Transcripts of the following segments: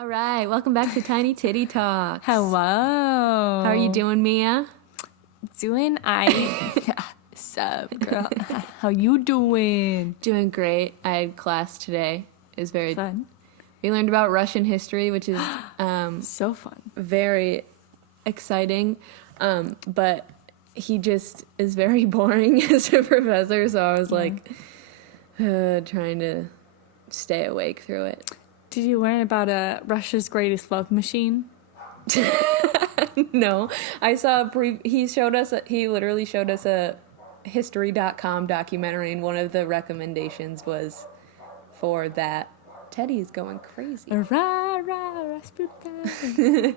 All right, welcome back to Tiny Titty Talks. Hello. How are you doing, Mia? Sup, girl? How you doing? Doing great. I had class today. It was very Fun. We learned about Russian history, which is So fun. very exciting. But he just is very boring as a professor, so I was trying to stay awake through it. Did you learn about Russia's greatest love machine? No, I saw he literally showed us a history.com documentary, and one of the recommendations was for that. Teddy is going crazy. Rah, rah, Rasputin.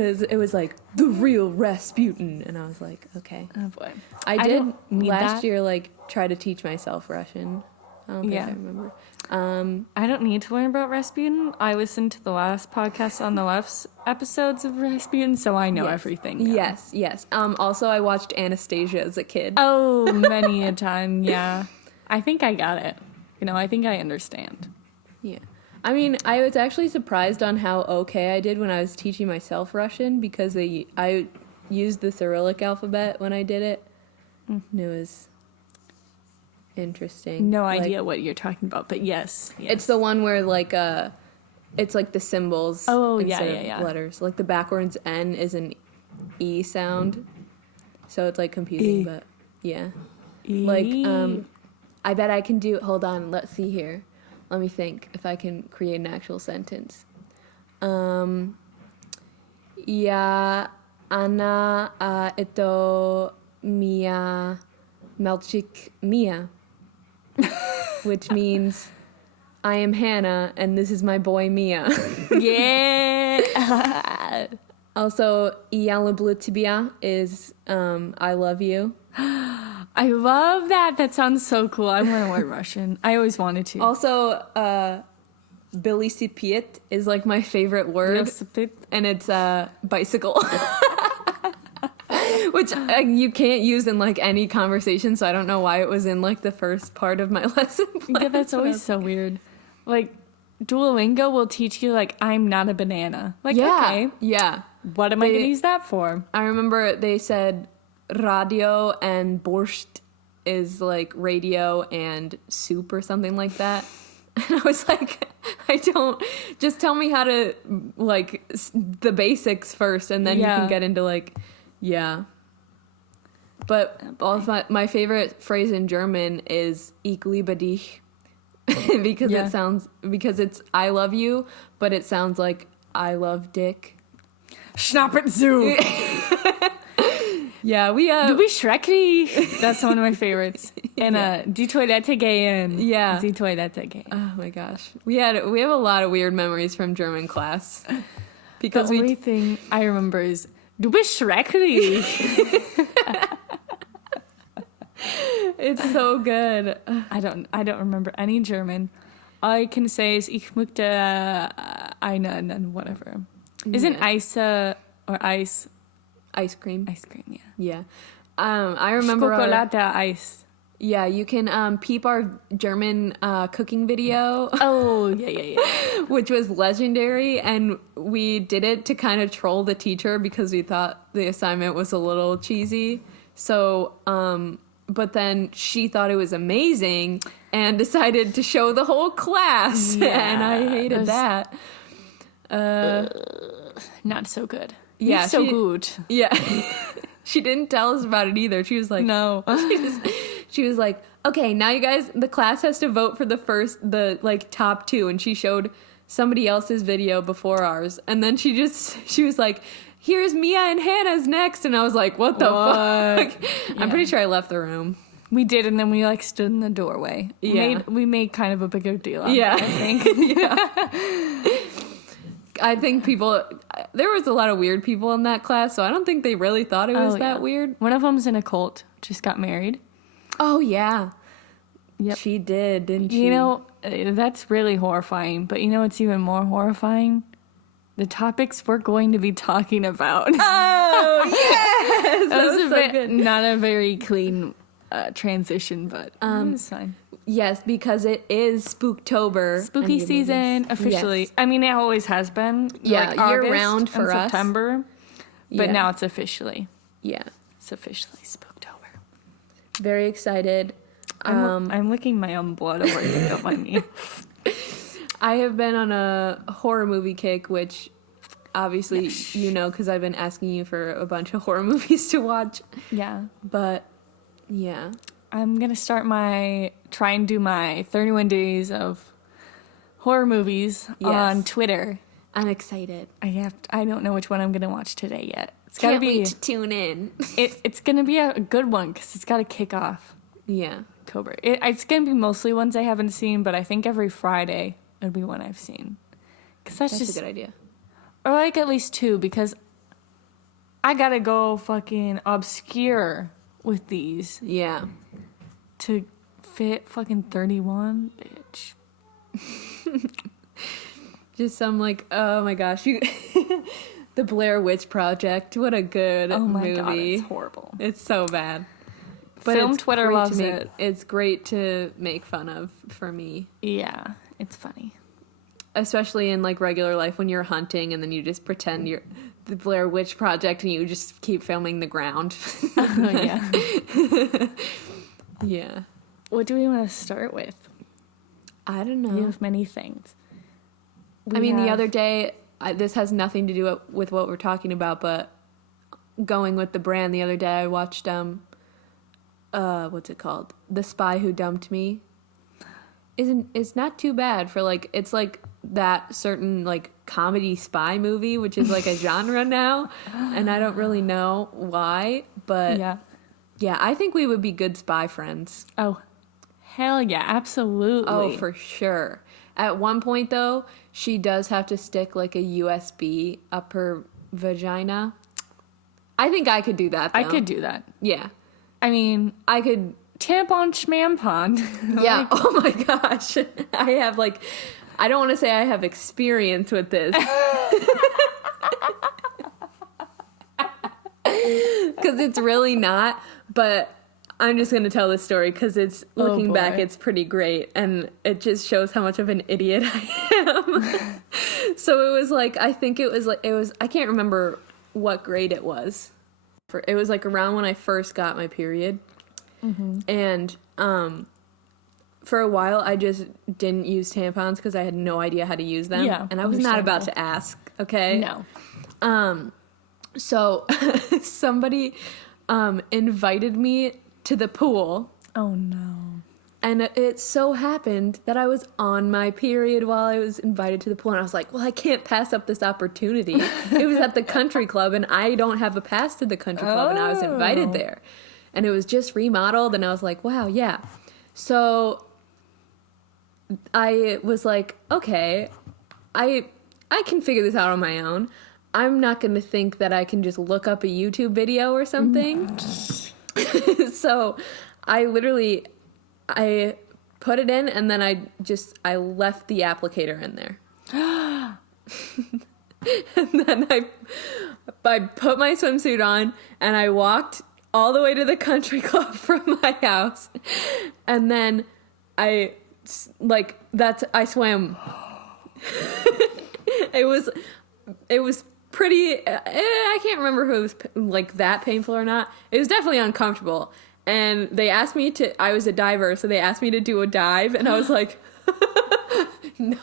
It was like the real Rasputin, and I was like, okay. Oh boy. I did don't need last that. year try to teach myself Russian. I don't think Yeah. I remember. I don't need to learn about Rasputin. I listened to the last podcast on the left's episodes of Rasputin, so I know everything now. Yes. Also, I watched Anastasia as a kid. Oh, many a time, yeah. I think I got it. I think I understand. Yeah. I mean, I was actually surprised on how okay I did when I was teaching myself Russian, because I used the Cyrillic alphabet when I did it. And it was interesting. No idea what you're talking about, but yes. It's the one where it's like the symbols instead of letters. Like the backwards N is an E sound. So it's confusing, but yeah. I bet I can do it. Hold on, let's see here. Let me think if I can create an actual sentence. Ya Anna eto Mia Melchik Mia. Which means I am Hannah and this is my boy Mia. Yeah. Also, Iyan lublю тебя is I love you. I love that. That sounds so cool. I want to learn Russian. I always wanted to. Also, velosiped is my favorite word. And it's bicycle. Which you can't use in any conversation, so I don't know why it was in the first part of my lesson plan. Yeah, that's always so weird. Duolingo will teach you I'm not a banana. Okay. Yeah. What am I going to use that for? I remember they said radio and borscht is radio and soup or something like that. And I was like, I don't, just tell me how to the basics first, and then you can get into yeah. But also my favorite phrase in German is ich liebe dich. because it's I love you, but it sounds like I love dick. Schnappert zu. Yeah, we Du bist schrecklich. That's one of my favorites. And die Toilette gehen. Yeah. Die Toilette gehen. Oh my gosh. We have a lot of weird memories from German class. Because the only thing I remember is Du bist schrecklich. It's so good. I don't remember any German. All I can say is ich möchte eine and whatever. Isn't Eis or ice? Ice cream. Ice cream, yeah. Yeah. I remember Schokolade ice. Yeah, you can peep our German cooking video. Oh, yeah. Which was legendary, and we did it to kind of troll the teacher because we thought the assignment was a little cheesy. So, but then she thought it was amazing and decided to show the whole class. Yeah, and I hated that. Not so good. Yeah, so good. Yeah. She didn't tell us about it either. She was like, no. She was like, okay, now you guys, the class has to vote for the top two. And she showed somebody else's video before ours. And then she was like, here's Mia and Hannah's next. And I was like, what the fuck? Yeah. I'm pretty sure I left the room. We did, and then we stood in the doorway. Yeah. We made kind of a bigger deal out of it, I think. Yeah. I think there was a lot of weird people in that class, so I don't think they really thought it was that weird. One of them's in a cult, just got married. Oh, yeah. Yep. She did, didn't she? That's really horrifying, but what's even more horrifying? The topics we're going to be talking about. Oh, yes! That was not a very clean transition, but it's fine. Yes, because it is Spooktober. Spooky season, officially. Yes. I mean, it always has been. Yeah, August year-round for and us. September. But Yeah. now it's officially. Yeah. It's officially Spooktober. Very excited. I'm licking my own blood over here, don't mind me. I have been on a horror movie kick, which obviously you know because I've been asking you for a bunch of horror movies to watch. Yeah. But, yeah. I'm going to try and do my 31 days of horror movies on Twitter. I'm excited. I don't know which one I'm going to watch today yet. It's Can't gotta be, wait to tune in. it's going to be a good one because it's got to kick off Yeah. October. It's going to be mostly ones I haven't seen, but I think every Friday it'll be one I've seen. Because that's just a good idea. Or like at least two, because I got to go fucking obscure with these. Yeah. To fit fucking 31, bitch. Just some like, oh my gosh, the Blair Witch Project. What a good movie. Oh my god, it's horrible. It's so bad. But Film it's Twitter great loves to it. It's great to make fun of for me. Yeah, it's funny. Especially in like regular life when you're hunting and then you just pretend you're the Blair Witch Project and you just keep filming the ground. Yeah. Yeah. What do we want to start with? I don't know. We have many things. The other day, this has nothing to do with what we're talking about, but going with the brand, the other day I watched, what's it called? The Spy Who Dumped Me. It's not too bad for like, it's like that certain like comedy spy movie, which is like a genre now, and I don't really know why, but yeah, I think we would be good spy friends. Oh, hell yeah, absolutely. Oh, for sure. At one point, though, she does have to stick like a USB up her vagina. I think I could do that, though. I could do that. Yeah. I mean, I could... Tampon schmampon. Yeah, oh my gosh. I have like... I don't want to say I have experience with this. Because it's really not, but... I'm just going to tell this story because it's, looking back, it's pretty great. And it just shows how much of an idiot I am. So it was like, I can't remember what grade it was. It was like around when I first got my period. Mm-hmm. And for a while, I just didn't use tampons because I had no idea how to use them. Yeah, and I was not about to ask, okay? No. So somebody invited me to the pool. Oh no. And it so happened that I was on my period while I was invited to the pool. And I was like, well, I can't pass up this opportunity. It was at the country club, and I don't have a pass to the country club, and I was invited there. And it was just remodeled, and I was like, wow, yeah. So I was like, okay, I can figure this out on my own. I'm not going to think that I can just look up a YouTube video or something. So I put it in, and then I left the applicator in there. And then I put my swimsuit on, and I walked all the way to the country club from my house. And then I swam. It was pretty, I can't remember if it was like that painful or not. It was definitely uncomfortable. And they asked me I was a diver, so they asked me to do a dive, and I was like, no,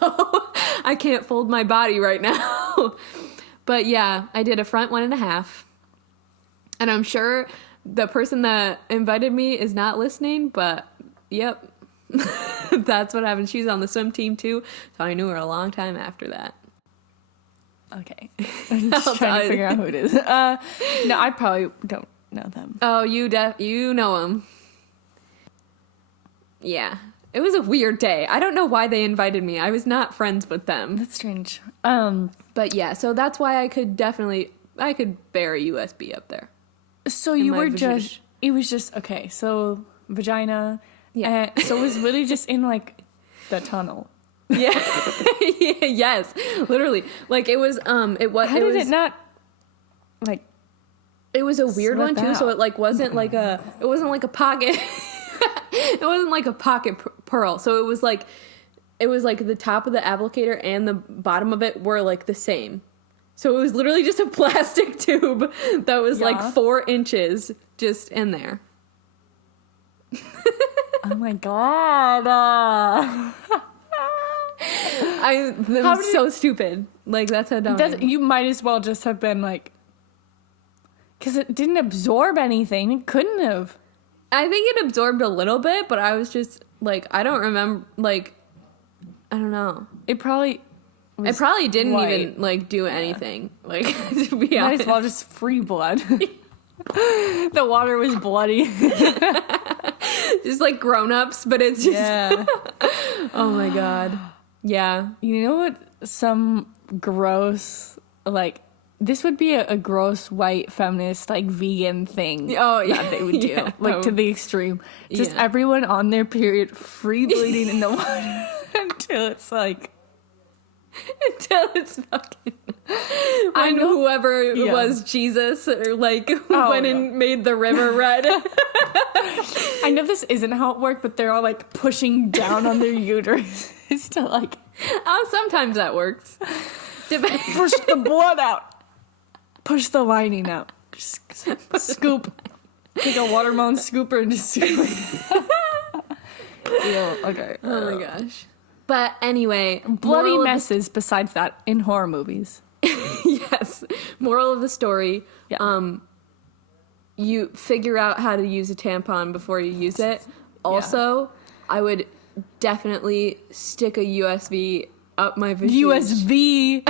I can't fold my body right now. But yeah, I did a front 1.5. And I'm sure the person that invited me is not listening, but yep, that's what happened. She was on the swim team too, so I knew her a long time after that. Okay. I'm just trying to figure out who it is. No, I probably don't know them. Oh, you know them. Yeah. It was a weird day. I don't know why they invited me. I was not friends with them. That's strange. But yeah, so that's why I could bear a USB up there. So you were it was just, okay, so vagina. Yeah. So it was really just in like the tunnel. Yeah. Yes, literally. Like it was How did it not like it was a weird one too, out? so it like wasn't like a pocket. It wasn't like a pocket pearl. So it was like the top of the applicator and the bottom of it were like the same. So it was literally just a plastic tube that was like 4 inches just in there. Oh my god. That was so stupid. Like, that's how dumb I am. You might as well just have been like, because it didn't absorb anything. It couldn't have. I think it absorbed a little bit, but I was just like, I don't remember, like, I don't know. It probably didn't white. even like do anything. Like, to be Might honest. as well just free blood. The water was bloody. Just like grown-ups, but it's just oh my god. Yeah. You know what? Some gross, like, this would be a gross white feminist, like, vegan thing. Oh, yeah. That they would do. Yeah. Like, to the extreme. Just everyone on their period free bleeding in the water until it's like... Until it's fucking... When whoever was Jesus, or like, went and made the river red. I know this isn't how it worked, but they're all, like, pushing down on their uterus. It's to, like... Sometimes that works. Push the blood out. Push the lining out. Just scoop. Take a watermelon scooper and just scoop it. Ew, okay. Oh my gosh. But anyway, bloody messes besides that in horror movies. Yes. Moral of the story. Yeah. You figure out how to use a tampon before you use it. Also, I would definitely stick a USB up my vagina. USB.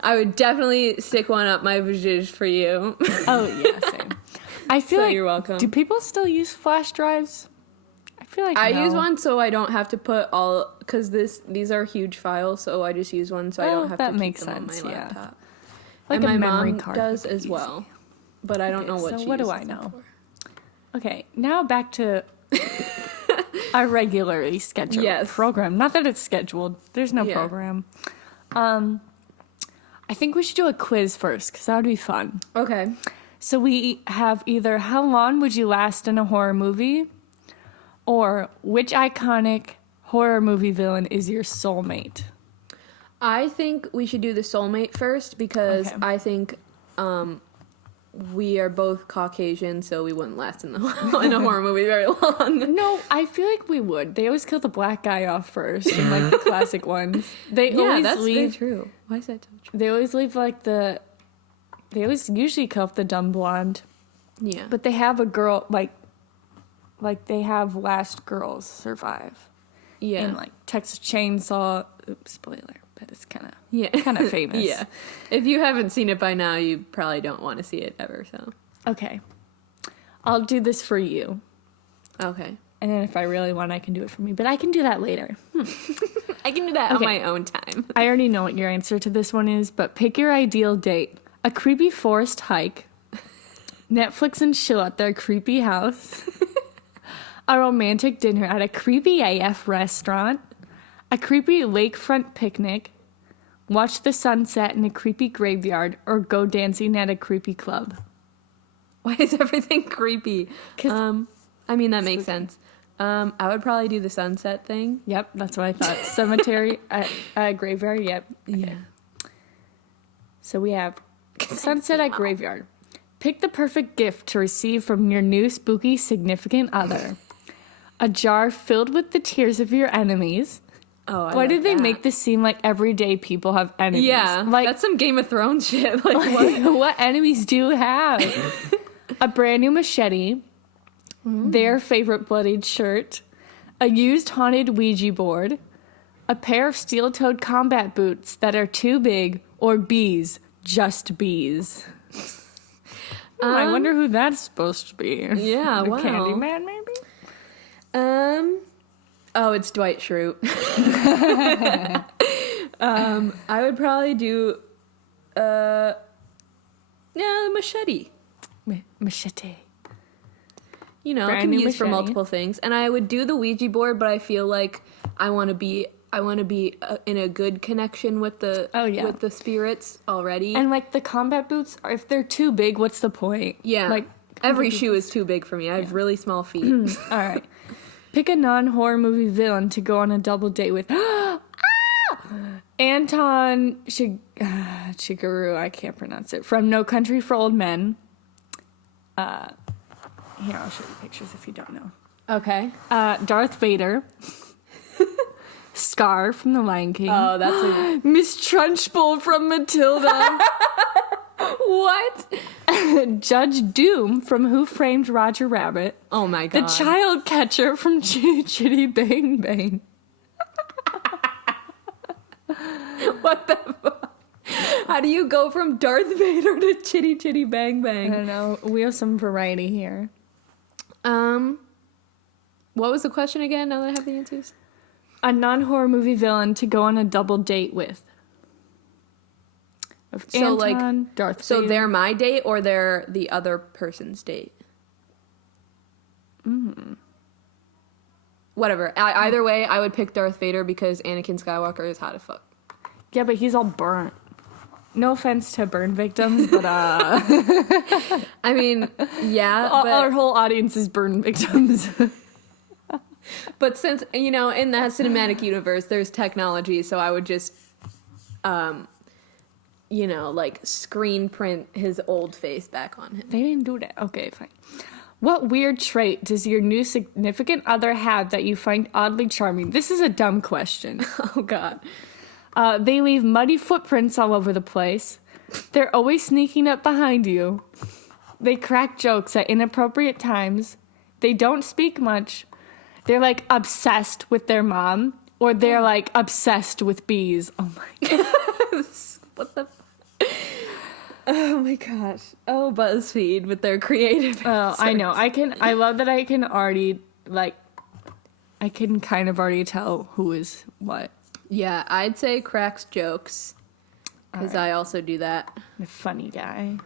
I would definitely stick one up my vagina for you. Oh yeah, same. I feel like you're welcome. Do people still use flash drives? I feel like I use one so I don't have to put all, because these are huge files, so I just use one so I don't have to keep them on my laptop. Like and a my memory mom card does as well, but I don't know what. So she what do uses I know? For. Okay, now back to our regularly scheduled program. Not that it's scheduled. There's no program. I think we should do a quiz first, because that would be fun. Okay. So we have either how long would you last in a horror movie, or which iconic horror movie villain is your soulmate? I think we should do the soulmate first, because I think we are both Caucasian, so we wouldn't last in a horror movie very long. No, I feel like we would. They always kill the black guy off first in like the classic ones. They always that's leave. very true. Why is that so true? They always leave like they always usually kill off the dumb blonde. Yeah. But they have a girl like they have last girls survive. Yeah. In like Texas Chainsaw. Oops, spoiler. But it's kind of famous. Yeah. If you haven't seen it by now, you probably don't want to see it ever, so. Okay. I'll do this for you. Okay. And then if I really want, I can do it for me. But I can do that later. I can do that on my own time. I already know what your answer to this one is, but pick your ideal date. A creepy forest hike. Netflix and chill at their creepy house. A romantic dinner at a creepy AF restaurant. A creepy lakefront picnic, watch the sunset in a creepy graveyard, or go dancing at a creepy club. Why is everything creepy? I mean, that makes sense. I would probably do the sunset thing. Yep, that's what I thought. Cemetery, graveyard, yep. Okay. Yeah. So we have sunset at graveyard. Pick the perfect gift to receive from your new spooky significant other. A jar filled with the tears of your enemies. Oh, why did they make this seem like everyday people have enemies? Yeah, like that's some Game of Thrones shit. Like what? What enemies do you have? A brand new machete, their favorite bloodied shirt, a used haunted Ouija board, a pair of steel-toed combat boots that are too big, or bees, just bees. I wonder who that's supposed to be. Yeah, the wow. Candyman, maybe? Oh, it's Dwight Schrute. I would probably do, the machete. Machete. You know, Brand can be new used for machete. multiple things. And I would do the Ouija board, but I feel like I want to be in a good connection with the with the spirits already. And like the combat boots, if they're too big, what's the point? Yeah. Like, Every shoe is too big for me. I have really small feet. All right. Pick a non-horror movie villain to go on a double date with. Anton Chigurh, I can't pronounce it, from No Country for Old Men. Here, I'll show you pictures if you don't know. Okay. Darth Vader. Scar from The Lion King. Oh, that's a... Miss Trunchbull from Matilda. What? Judge Doom from Who Framed Roger Rabbit. Oh my god. The child catcher from Chitty Chitty Bang Bang. What the fuck? How do you go from Darth Vader to Chitty Chitty Bang Bang? I don't know. We have some variety here. What was the question again, now that I have the answers? A non-horror movie villain to go on a double date with. So, Anton, Darth So Vader. they're my date or they're the other person's date? Whatever. Either way, I would pick Darth Vader because Anakin Skywalker is hot as fuck. Yeah, but he's all burnt. No offense to burn victims, but I mean, yeah, our whole audience is burn victims. but since, in that cinematic universe, there's technology, so I would just, screen print his old face back on him. They didn't do that. Okay, fine. What weird trait does your new significant other have that you find oddly charming? This is a dumb question. Oh, God. They leave muddy footprints all over the place. They're always sneaking up behind you. They crack jokes at inappropriate times. They don't speak much. They're, like, obsessed with their mom. Or they're, like, obsessed with bees. Oh, my God. What the... Oh, my gosh. Oh, BuzzFeed with their creative answers. I know. I love that I can already, like... I can kind of already tell who is what. Yeah, I'd say cracks jokes. Because I also do that. The funny guy.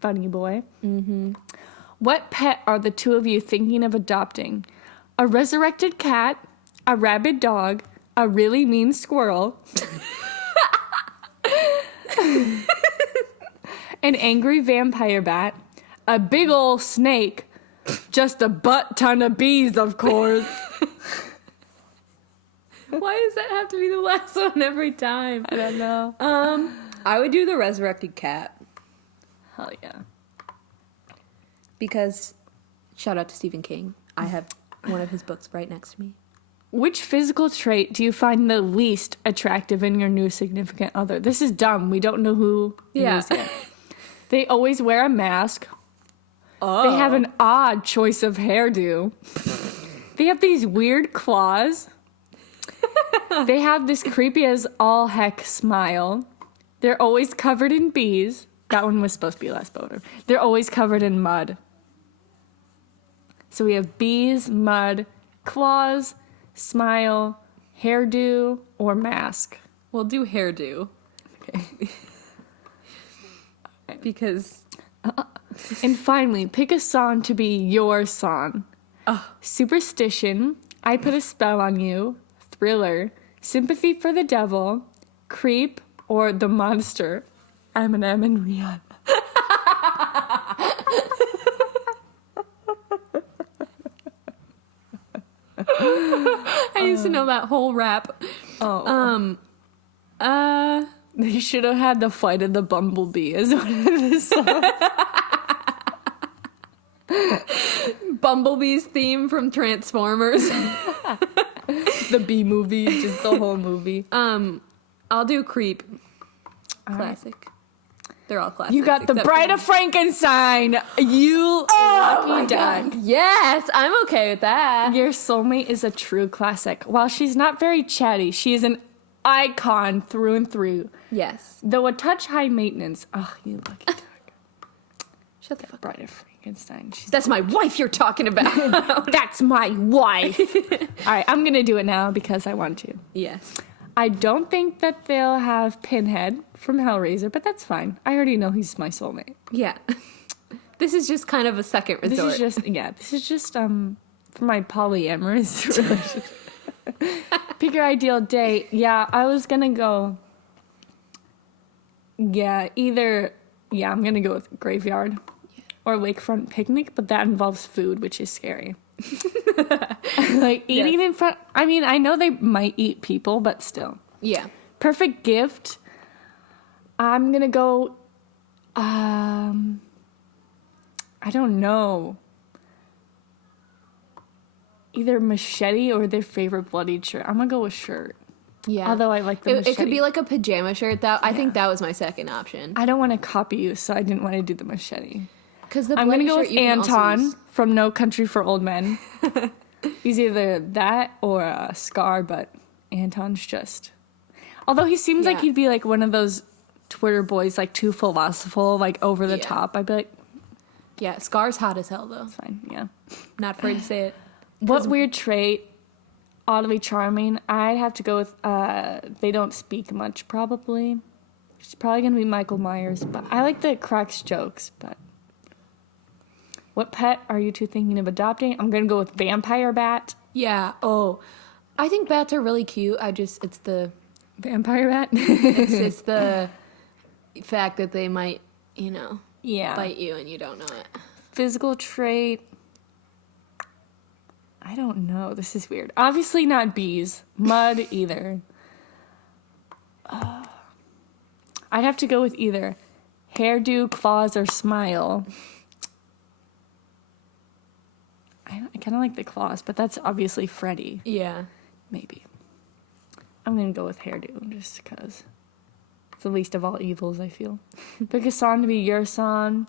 Funny boy. Mm-hmm. What pet are the two of you thinking of adopting? A resurrected cat, a rabid dog, a really mean squirrel, an angry vampire bat, a big ol' snake, just a butt ton of bees, of course. Why does that have to be the last one every time? I don't know. I would do the resurrected cat. Hell yeah. Because, shout out to Stephen King. I have one of his books right next to me. Which physical trait do you find the least attractive in your new significant other? This is dumb. We don't know who it is yet. They always wear a mask. Oh. They have an odd choice of hairdo. They have these weird claws. They have this creepy as all heck smile. They're always covered in bees. That one was supposed to be less boner. They're always covered in mud. So we have bees, mud, claws, smile, hairdo, or mask. We'll do hairdo. Okay. Because... And finally, pick a song to be your song. Superstition, I Put a Spell on You, Thriller, Sympathy for the Devil, Creep, or The Monster, Eminem and Rihanna. I used to know that whole rap. They should have had The Flight of the Bumblebee as one of the songs. Bumblebee's theme from Transformers. The B movie, just the whole movie. I'll do Creep. Classic. They're all classics. You got The Bride of Frankenstein. You lucky duck. Yes, I'm okay with that. Your soulmate is a true classic. While she's not very chatty, she is an icon through and through. Yes. Though a touch high maintenance. Oh, you lucky duck. Shut the fuck up. Bride of Frankenstein. That's my wife you're talking about. That's my wife. All right, I'm going to do it now because I want to. Yes. I don't think that they'll have Pinhead from Hellraiser, but that's fine. I already know he's my soulmate. Yeah. This is just kind of a second resort. This is just for my polyamorous relationship. Pick your ideal date. Yeah, I was gonna go. Yeah, I'm gonna go with Graveyard or lakefront picnic, but that involves food, which is scary. Like eating in front. I mean, I know they might eat people, but still. Yeah. Perfect gift. I'm gonna go. I don't know. Either machete or their favorite bloodied shirt. I'm gonna go with shirt. Yeah. Although I like the machete. It could be like a pajama shirt. I think that was my second option. I don't want to copy you, so I didn't want to do the machete. Because I'm going to go with Anton from No Country for Old Men. He's either that or a Scar, but Anton's just... Although he seems like he'd be like one of those Twitter boys, like too philosophical, like over the top. I'd be like... Yeah, Scar's hot as hell, though. It's fine, yeah. Not afraid to say it. What weird trait... Oddly charming. I'd have to go with, they don't speak much, probably. It's probably going to be Michael Myers, but I like the cracks jokes, but. What pet are you two thinking of adopting? I'm going to go with vampire bat. Yeah. Oh, I think bats are really cute. It's the. Vampire bat? it's the fact that they might, yeah. bite you and you don't know it. Physical trait. I don't know. This is weird. Obviously not bees. Mud either. I'd have to go with either hairdo, claws, or smile. I kind of like the claws, but that's obviously Freddy. Yeah. Maybe. I'm going to go with hairdo just because it's the least of all evils, I feel. Pick a song to be your song.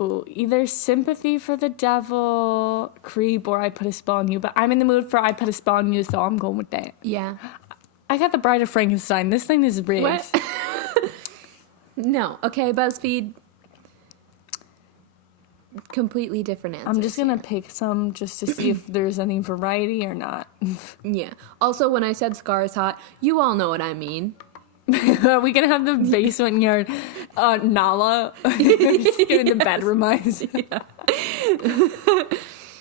Ooh, either Sympathy for the Devil, Creep, or I Put a Spell on You. But I'm in the mood for I Put a Spell on You, so I'm going with that. Yeah. I got the Bride of Frankenstein. This thing is rigged. What? No. Okay, BuzzFeed. Completely different answers. I'm just going to pick some just to see if there's any variety or not. Yeah. Also, when I said Scar is hot, you all know what I mean. Are we going to have the basement yard Nala just doing the bedroom eyes? Yeah.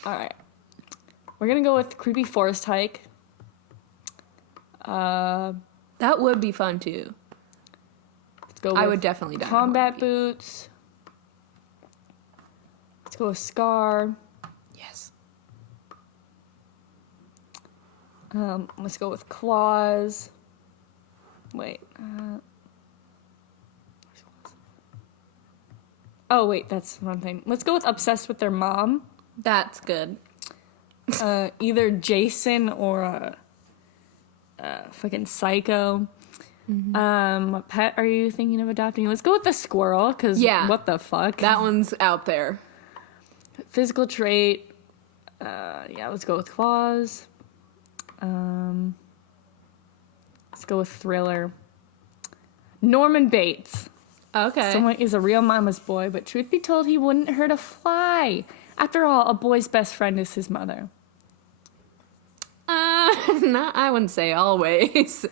All right. We're going to go with Creepy Forest Hike. That would be fun, too. Let's go with I would definitely die. Combat Boots. Let's go with Scar. Yes. Let's go with Claws. Wait. Oh, wait, that's one thing. Let's go with Obsessed with Their Mom. That's good. Either Jason or a fucking Psycho. Mm-hmm. What pet are you thinking of adopting? Let's go with the squirrel, because what the fuck? That one's out there. Physical trait. Let's go with Claws. Let's go with Thriller. Norman Bates. Okay. Someone is a real mama's boy, but truth be told, he wouldn't hurt a fly. After all, a boy's best friend is his mother. I wouldn't say always.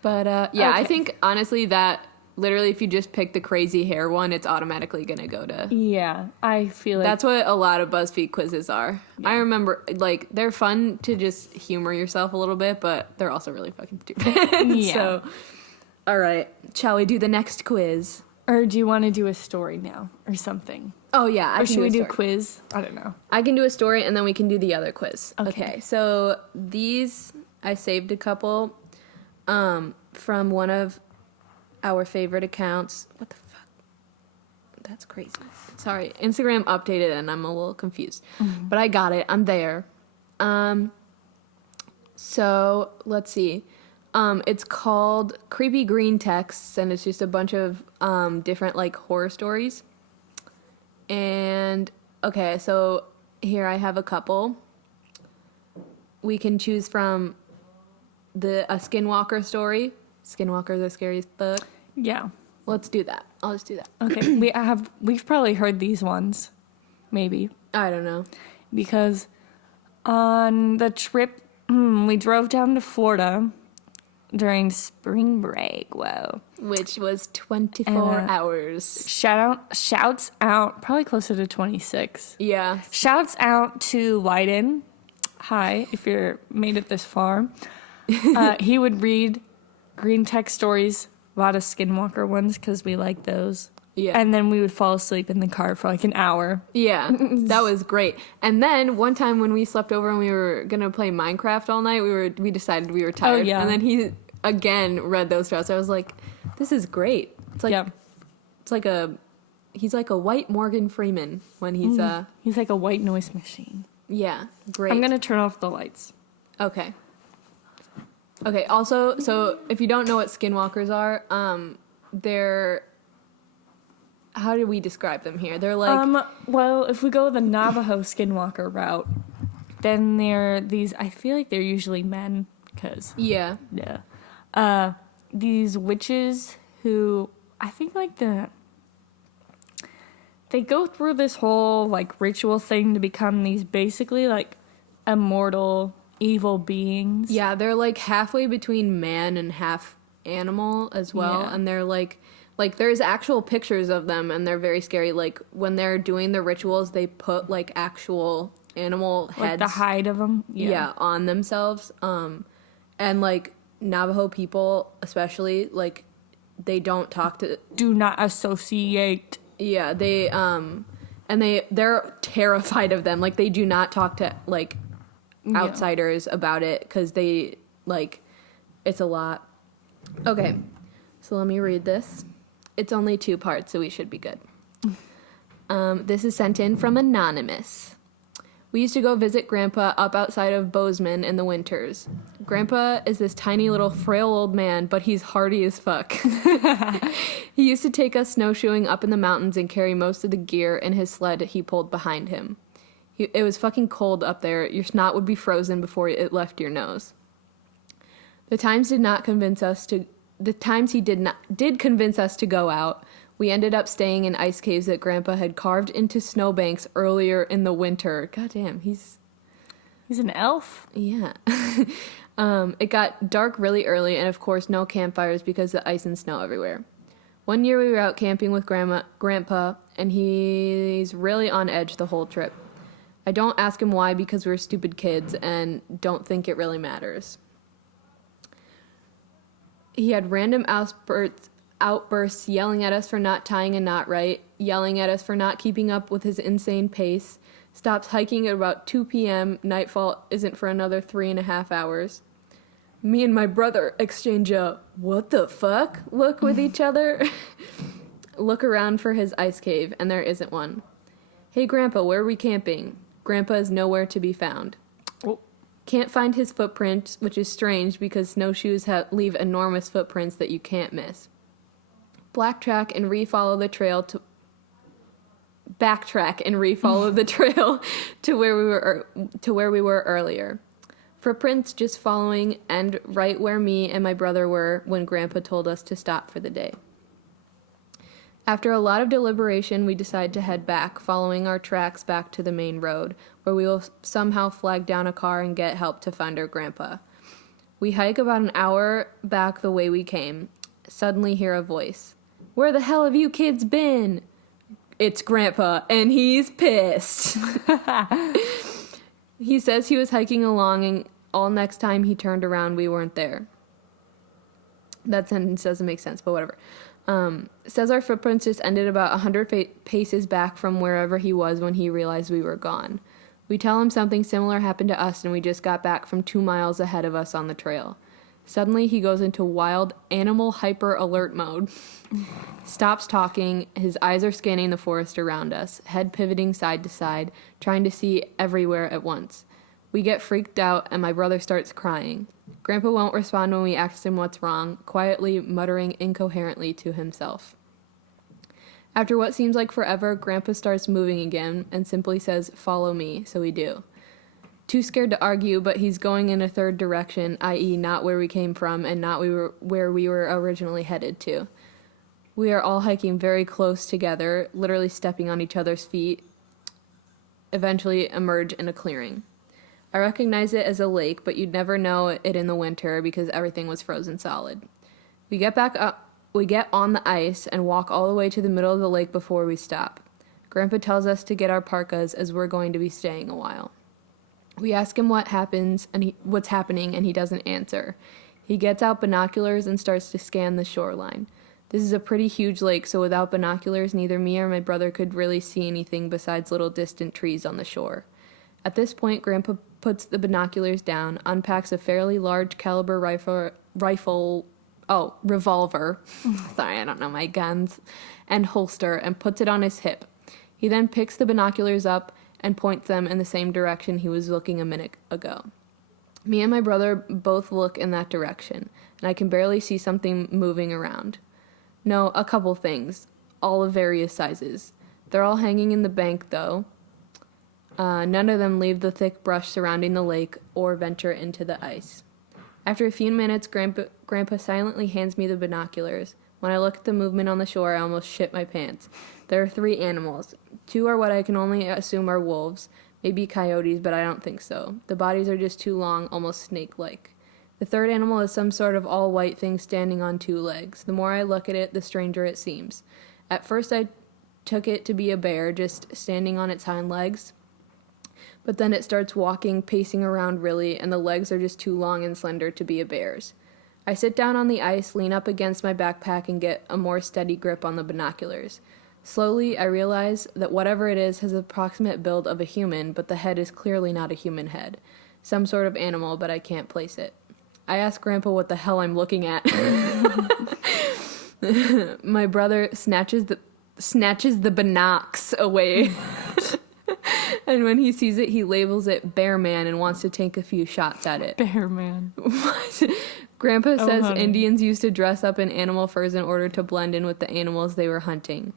But, okay. I think, honestly, that literally if you just pick the crazy hair one, it's automatically going to go to... Yeah, I feel like... That's what a lot of BuzzFeed quizzes are. Yeah. I remember, they're fun to just humor yourself a little bit, but they're also really fucking stupid. Yeah. So, all right. Shall we do the next quiz? Or do you want to do a story now or something? Oh, yeah. Or should we do a quiz? I don't know. I can do a story, and then we can do the other quiz. Okay. So these, I saved a couple from one of our favorite accounts. What the fuck? That's crazy. Sorry. Instagram updated, and I'm a little confused. Mm-hmm. But I got it. I'm there. So, let's see. It's called Creepy Green Texts, and it's just a bunch of different, horror stories. And, okay, so here I have a couple. We can choose from a Skinwalker story. Skinwalkers are scary as fuck. Yeah. Let's do that. I'll just do that. Okay. We've probably heard these ones. Maybe. I don't know. Because on the trip, we drove down to Florida during spring break. Whoa. Which was 24 hours. Shouts out, probably closer to 26. Yeah. Shouts out to Wyden. Hi, if you're made it this far. He would read green text stories, a lot of Skinwalker ones, because we like those. Yeah. And then we would fall asleep in the car for like an hour. Yeah, that was great. And then one time when we slept over and we were gonna play Minecraft all night, we decided we were tired. yeah. And then he again read those to us. I was like, this is great. It's like he's like a white Morgan Freeman when he's He's like a white noise machine. yeah, great. I'm gonna turn off the lights. Okay. Okay, also, so if you don't know what skinwalkers are, they're... How do we describe them here? They're like... well, if we go the Navajo skinwalker route, then they're these... I feel like they're usually men, because... Yeah. Yeah. These witches who... I think, like, they go through this whole, like, ritual thing to become these basically, like, immortal... evil beings. Yeah, they're like halfway between man and half animal as well. Yeah. And they're like there's actual pictures of them and they're very scary. Like when they're doing the rituals, they put like actual animal heads. Like the hide of them. Yeah, on themselves. And like Navajo people especially, like they don't talk to... Do not associate. Yeah, they and they're terrified of them. Like they do not talk to like outsiders about it because they like it's a lot. Okay, so let me read this. It's only 2 parts, so we should be good. This is sent in from Anonymous. We used to go visit Grandpa up outside of Bozeman in the winters. Grandpa is this tiny little frail old man, but he's hardy as fuck. He used to take us snowshoeing up in the mountains and carry most of the gear in his sled he pulled behind him. It was fucking cold up there. Your snot would be frozen before it left your nose. The times he did convince us to go out. We ended up staying in ice caves that Grandpa had carved into snowbanks earlier in the winter. Goddamn, he's an elf. Yeah. It got dark really early, and of course no campfires because of the ice and snow everywhere. One year we were out camping with Grandpa, and he's really on edge the whole trip. I don't ask him why because we're stupid kids and don't think it really matters. He had random outbursts yelling at us for not tying a knot right, yelling at us for not keeping up with his insane pace, stops hiking at about 2 p.m., nightfall isn't for another 3.5 hours. Me and my brother exchange a "what the fuck" look with each other. Look around for his ice cave, and there isn't one. Hey Grandpa, where are we camping? Grandpa is nowhere to be found. Oh. Can't find his footprints, which is strange because snowshoes leave enormous footprints that you can't miss. Backtrack and refollow the trail to where we were earlier. Footprints just following and right where me and my brother were when Grandpa told us to stop for the day. After a lot of deliberation, we decide to head back, following our tracks back to the main road, where we will somehow flag down a car and get help to find our grandpa. We hike about an hour back the way we came. Suddenly hear a voice. "Where the hell have you kids been?" It's Grandpa, and he's pissed. He says he was hiking along, and all next time he turned around, we weren't there. That sentence doesn't make sense, but whatever. Says our footprints just ended about 100 paces back from wherever he was when he realized we were gone. We tell him something similar happened to us and we just got back from 2 miles ahead of us on the trail. Suddenly he goes into wild animal hyper alert mode. Stops talking, his eyes are scanning the forest around us, head pivoting side to side, trying to see everywhere at once. We get freaked out and my brother starts crying. Grandpa won't respond when we ask him what's wrong, quietly muttering incoherently to himself. After what seems like forever, Grandpa starts moving again and simply says, "Follow me," so we do. Too scared to argue, but he's going in a third direction, i.e. not where we came from and not where we were originally headed to. We are all hiking very close together, literally stepping on each other's feet, eventually emerge in a clearing. I recognize it as a lake, but you'd never know it in the winter because everything was frozen solid. We get back up. We get on the ice and walk all the way to the middle of the lake before we stop. Grandpa tells us to get our parkas as we're going to be staying a while. We ask him what's happening, and he doesn't answer. He gets out binoculars and starts to scan the shoreline. This is a pretty huge lake, so without binoculars, neither me or my brother could really see anything besides little distant trees on the shore. At this point, Grandpa puts the binoculars down, unpacks a fairly large caliber revolver, sorry, I don't know my guns, and holster, and puts it on his hip. He then picks the binoculars up and points them in the same direction he was looking a minute ago. Me and my brother both look in that direction, and I can barely see something moving around. No, a couple things, all of various sizes. They're all hanging in the bank, though. None of them leave the thick brush surrounding the lake or venture into the ice. After a few minutes, Grandpa silently hands me the binoculars. When I look at the movement on the shore, I almost shit my pants. There are 3 animals. 2 are what I can only assume are wolves, maybe coyotes, but I don't think so. The bodies are just too long, almost snake-like. The 3rd animal is some sort of all-white thing standing on 2 legs. The more I look at it, the stranger it seems. At first, I took it to be a bear, just standing on its hind legs. But then it starts walking, pacing around really, and the legs are just too long and slender to be a bear's. I sit down on the ice, lean up against my backpack, and get a more steady grip on the binoculars. Slowly, I realize that whatever it is has the approximate build of a human, but the head is clearly not a human head. Some sort of animal, but I can't place it. I ask Grandpa what the hell I'm looking at. My brother snatches the binocs away. And when he sees it, he labels it Bear Man and wants to take a few shots at it. Bear Man. What? Grandpa says honey. Indians used to dress up in animal furs in order to blend in with the animals they were hunting.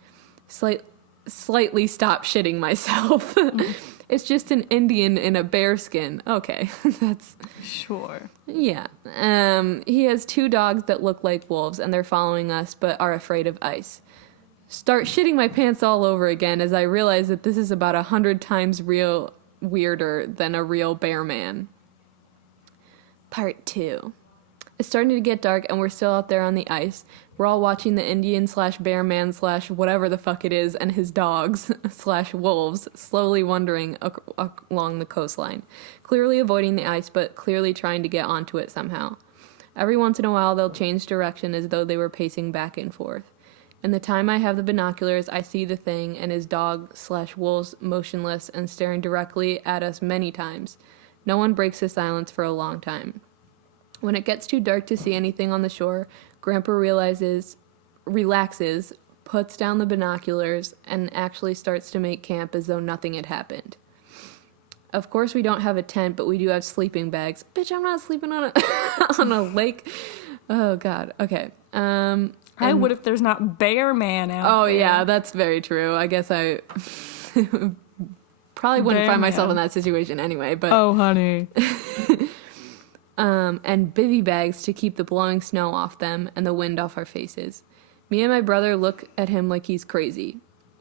Slightly stop shitting myself. It's just an Indian in a bear skin. Okay, that's... Sure. Yeah. He has 2 dogs that look like wolves, and they're following us, but are afraid of ice. Start shitting my pants all over again as I realize that this is about 100 times weirder than a real bear man. Part 2. It's starting to get dark, and we're still out there on the ice. We're all watching the Indian/bear man/ whatever the fuck it is and his dogs / wolves slowly wandering along the coastline, clearly avoiding the ice, but clearly trying to get onto it somehow. Every once in a while, they'll change direction as though they were pacing back and forth. In the time I have the binoculars, I see the thing and his dog/wolves motionless and staring directly at us many times. No one breaks the silence for a long time. When it gets too dark to see anything on the shore, Grandpa relaxes, puts down the binoculars, and actually starts to make camp as though nothing had happened. Of course, we don't have a tent, but we do have sleeping bags. Bitch, I'm not sleeping on on a lake. Oh, God. Okay. I would if there's not Bear Man out Oh, there. yeah, that's very true. I guess I probably wouldn't Bear find myself Man. in that situation anyway, but... Oh, honey. And bivy bags to keep the blowing snow off them and the wind off our faces. Me and my brother look at him like he's crazy.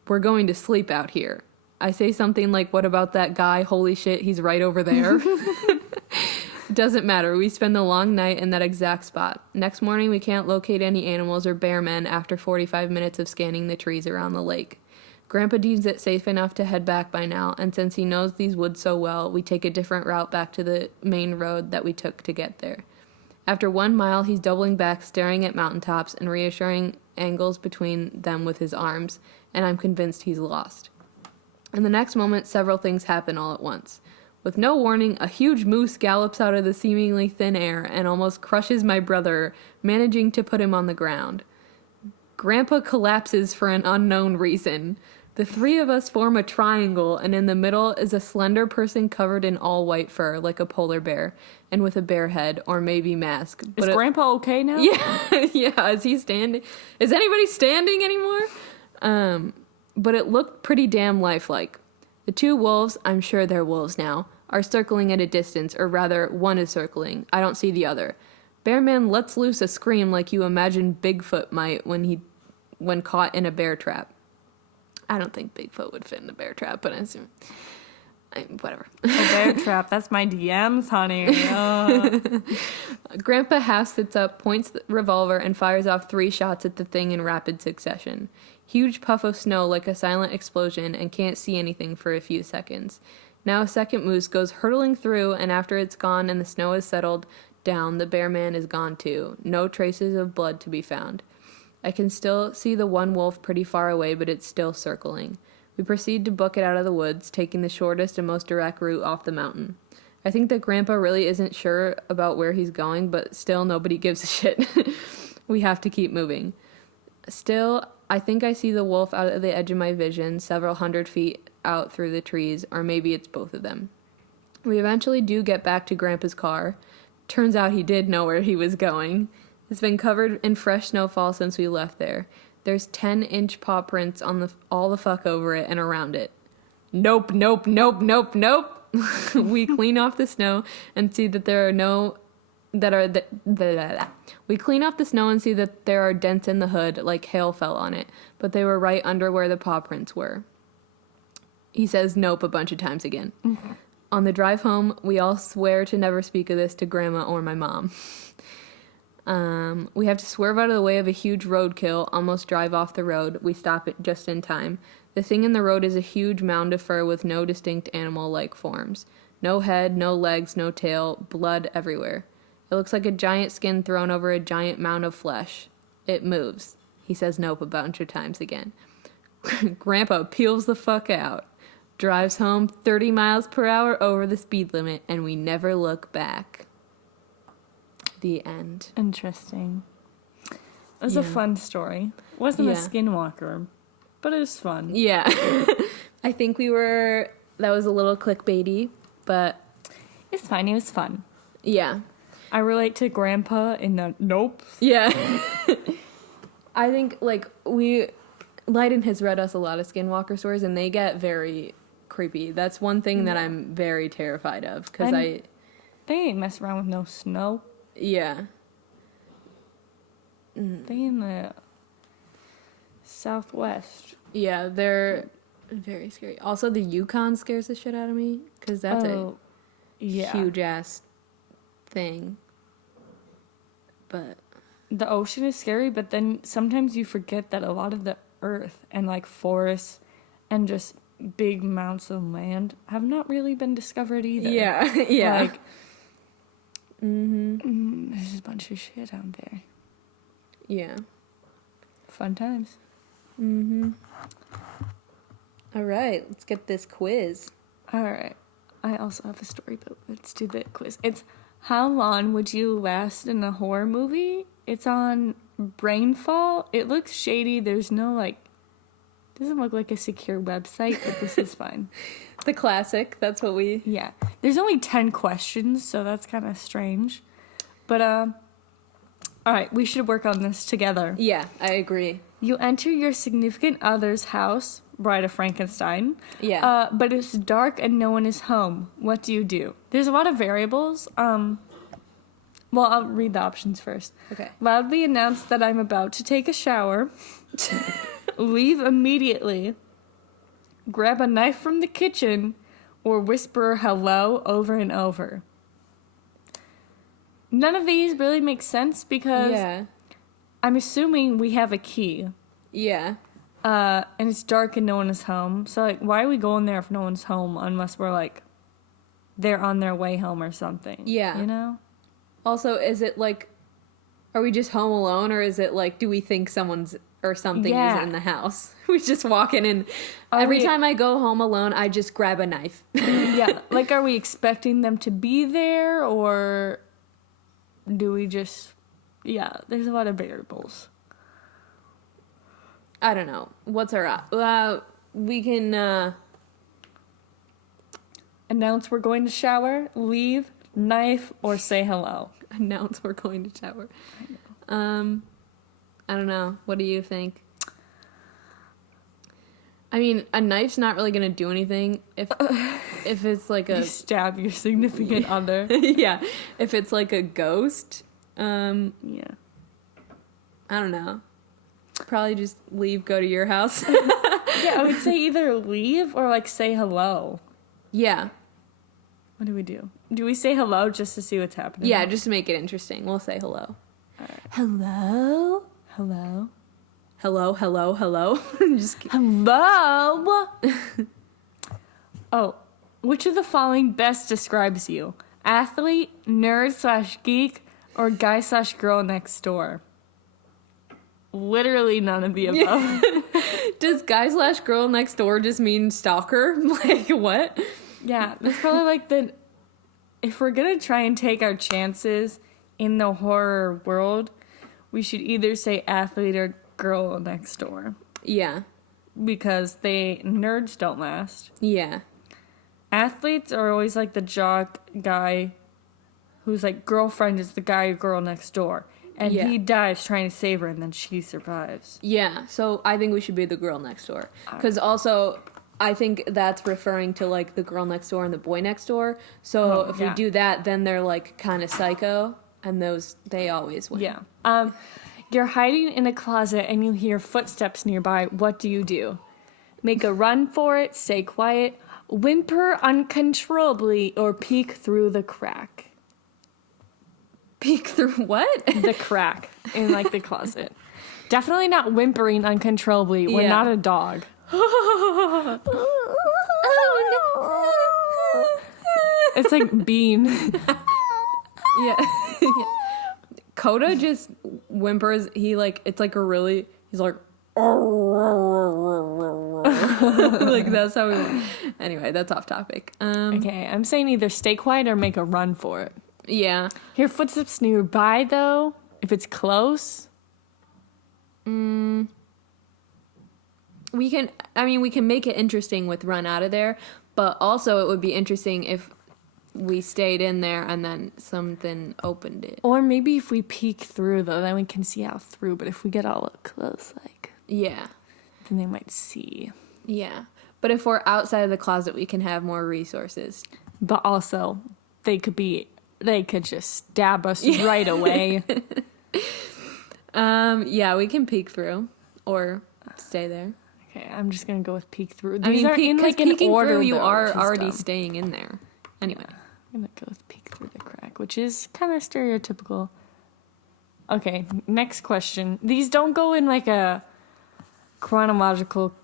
We're going to sleep out here. I say something like, what about that guy? Holy shit, he's right over there. Doesn't matter. We spend the long night in that exact spot. Next morning, we can't locate any animals or bear men after 45 minutes of scanning the trees around the lake. Grandpa deems it safe enough to head back by now, and since he knows these woods so well, we take a different route back to the main road that we took to get there. After 1 mile, he's doubling back, staring at mountaintops and reassuring angles between them with his arms, and I'm convinced he's lost. In the next moment, several things happen all at once. With no warning, a huge moose gallops out of the seemingly thin air and almost crushes my brother, managing to put him on the ground. Grandpa collapses for an unknown reason. The 3 of us form a triangle, and in the middle is a slender person covered in all white fur, like a polar bear, and with a bear head, or maybe mask. Is Grandpa okay now? Yeah, yeah. Is he standing? Is anybody standing anymore? But it looked pretty damn lifelike. The 2 wolves, I'm sure they're wolves now, are circling at a distance, or rather, one is circling. I don't see the other. Bearman lets loose a scream like you imagine Bigfoot might when caught in a bear trap. I don't think Bigfoot would fit in a bear trap, but I assume... whatever. A bear trap. That's my DMs, honey. Grandpa half sits up, points the revolver, and fires off 3 shots at the thing in rapid succession. Huge puff of snow like a silent explosion, and can't see anything for a few seconds. Now a second moose goes hurtling through, and after it's gone and the snow has settled down, the bear man is gone too. No traces of blood to be found. I can still see the one wolf pretty far away, but it's still circling. We proceed to book it out of the woods, taking the shortest and most direct route off the mountain. I think that Grandpa really isn't sure about where he's going, but still nobody gives a shit. We have to keep moving. Still, I think I see the wolf out of the edge of my vision, several 100 feet out through the trees, or maybe it's both of them. We eventually do get back to Grandpa's car. Turns out he did know where he was going. It's been covered in fresh snowfall since we left there. There's 10-inch paw prints on all the fuck over it and around it. Nope. We clean off the snow and see that there are We clean off the snow and see that there are dents in the hood, like hail fell on it, but they were right under where the paw prints were. He says nope a bunch of times again. Mm-hmm. On the drive home, we all swear to never speak of this to Grandma or my mom. We have to swerve out of the way of a huge roadkill, almost drive off the road. We stop it just in time. The thing in the road is a huge mound of fur with no distinct animal-like forms. No head, no legs, no tail, blood everywhere. It looks like a giant skin thrown over a giant mound of flesh. It moves. He says nope a bunch of times again. Grandpa peels the fuck out. Drives home 30 miles per hour over the speed limit, and we never look back. The end. Interesting. It was a fun story. It wasn't a skinwalker, but it was fun. Yeah. I think that was a little clickbaity, but it's fine. It was fun. Yeah. I relate to Grandpa in the nope. Yeah. I think, Leiden has read us a lot of skinwalker stories, and they get very creepy. That's one thing that I'm very terrified of, because they ain't mess around with no snow. Yeah. They in the Southwest. Yeah, they're very scary. Also, the Yukon scares the shit out of me, because that's a huge-ass thing. But the ocean is scary, but then sometimes you forget that a lot of the earth and, forests and just big mounts of land have not really been discovered either. Yeah, yeah. There's a bunch of shit out there. Yeah. Fun times. All right, let's get this quiz. All right. I also have a story, but let's do the quiz. It's how long would you last in a horror movie? It's on Brainfall. It looks shady. There's no, doesn't look like a secure website, but this is fine. The classic. That's what we... Yeah. There's only 10 questions, so that's kind of strange. But, all right, we should work on this together. Yeah, I agree. You enter your significant other's house, Bride of Frankenstein. Yeah. But it's dark and no one is home. What do you do? There's a lot of variables. Well, I'll read the options first. Okay. Loudly announce that I'm about to take a shower. Leave immediately. Grab a knife from the kitchen. Or whisper hello over and over. None of these really make sense because I'm assuming we have a key. Yeah. And it's dark and no one is home. So, why are we going there if no one's home unless we're, they're on their way home or something? Yeah. You know? Also, is it, are we just home alone, or is it, do we think someone's or something is in the house? We just walk in, and every time I go home alone, I just grab a knife. Yeah. Are we expecting them to be there, or do we just... Yeah, there's a lot of variables. I don't know. What's our... we can... Announce we're going to shower, leave, knife, or say hello. Announce we're going to shower. I know. I don't know. What do you think? I mean, a knife's not really gonna do anything if it's you stab your significant other. Yeah. If it's a ghost. Yeah. I don't know. Probably just leave, go to your house. Yeah, I would say either leave or say hello. Yeah. What do we do? Do we say hello just to see what's happening? Yeah, just to make it interesting. We'll say hello. All right. Hello? Hello? Hello? Just hello? Oh, which of the following best describes you? Athlete, nerd/geek, or guy/girl next door? literally none of the above. Does guy/girl next door just mean stalker? Like, what? Yeah, that's probably like if we're gonna try and take our chances in the horror world, we should either say athlete or girl next door. Yeah. Because nerds don't last. Yeah. Athletes are always like the jock guy whose like girlfriend is the guy or girl next door. And he dies trying to save her and then she survives. Yeah, so I think we should be the girl next door. Because also, I think that's referring to like the girl next door and the boy next door. So if we do that, then they're like kind of psycho. And they always win. Yeah. You're hiding in a closet and you hear footsteps nearby. What do you do? Make a run for it, stay quiet, whimper uncontrollably, or peek through the crack. Peek through what? The crack in like the closet. Definitely not whimpering uncontrollably. We're not a dog. It's like Bean. Yeah. Coda just whimpers. It's like he's like, like that's how we. Anyway, that's off topic. Okay, I'm saying either stay quiet or make a run for it. Yeah. Hear footsteps nearby though. If it's close, we can make it interesting with run out of there, but also it would be interesting if we stayed in there and then something opened it. Or maybe if we peek through though, then we can see out through. But if we get all up close, yeah, then they might see. Yeah, but if we're outside of the closet, we can have more resources. But also, they could just stab us right away. Yeah, we can peek through or stay there. Okay, I'm just gonna go with peek through. Peeking through, you are already staying in there. Anyway. Yeah, I'm gonna go with peek through the crack, which is kind of stereotypical. Okay, next question. These don't go in like a chronological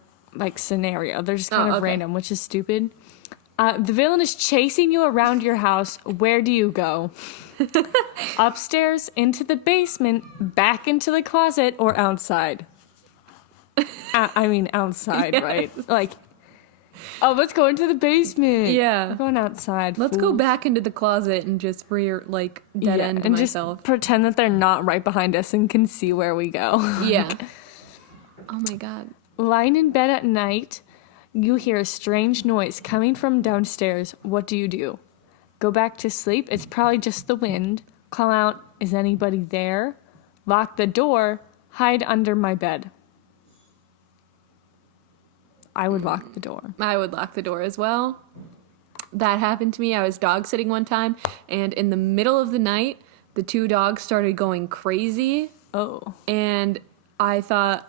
scenario. They're just kind of random, which is stupid. The villain is chasing you around your house. Where do you go? Upstairs, into the basement, back into the closet, or outside? Outside, Yes. right? Let's go into the basement. Yeah. We're going outside. Let's go back into the closet and just dead end and myself. Just pretend that they're not right behind us and can see where we go. Yeah. Oh my god. Lying in bed at night, you hear a strange noise coming from downstairs. What do you do? Go back to sleep. It's probably just the wind. Call out, is anybody there? Lock the door. Hide under my bed. I would lock the door. I would lock the door as well. That happened to me. I was dog sitting one time, and in the middle of the night, the two dogs started going crazy. Oh. And I thought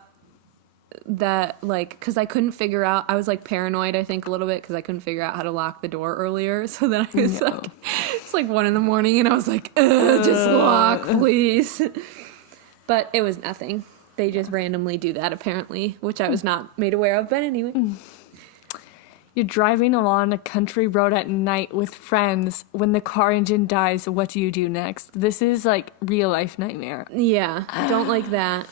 that, because I couldn't figure out, I was, paranoid, I think, a little bit, because I couldn't figure out how to lock the door earlier. So then I was it's 1 a.m, and I was like, just lock, please. But it was nothing. They just randomly do that, apparently, which I was not made aware of. But anyway. You're driving along a country road at night with friends. When the car engine dies, what do you do next? This is, real life nightmare. Yeah, don't like that.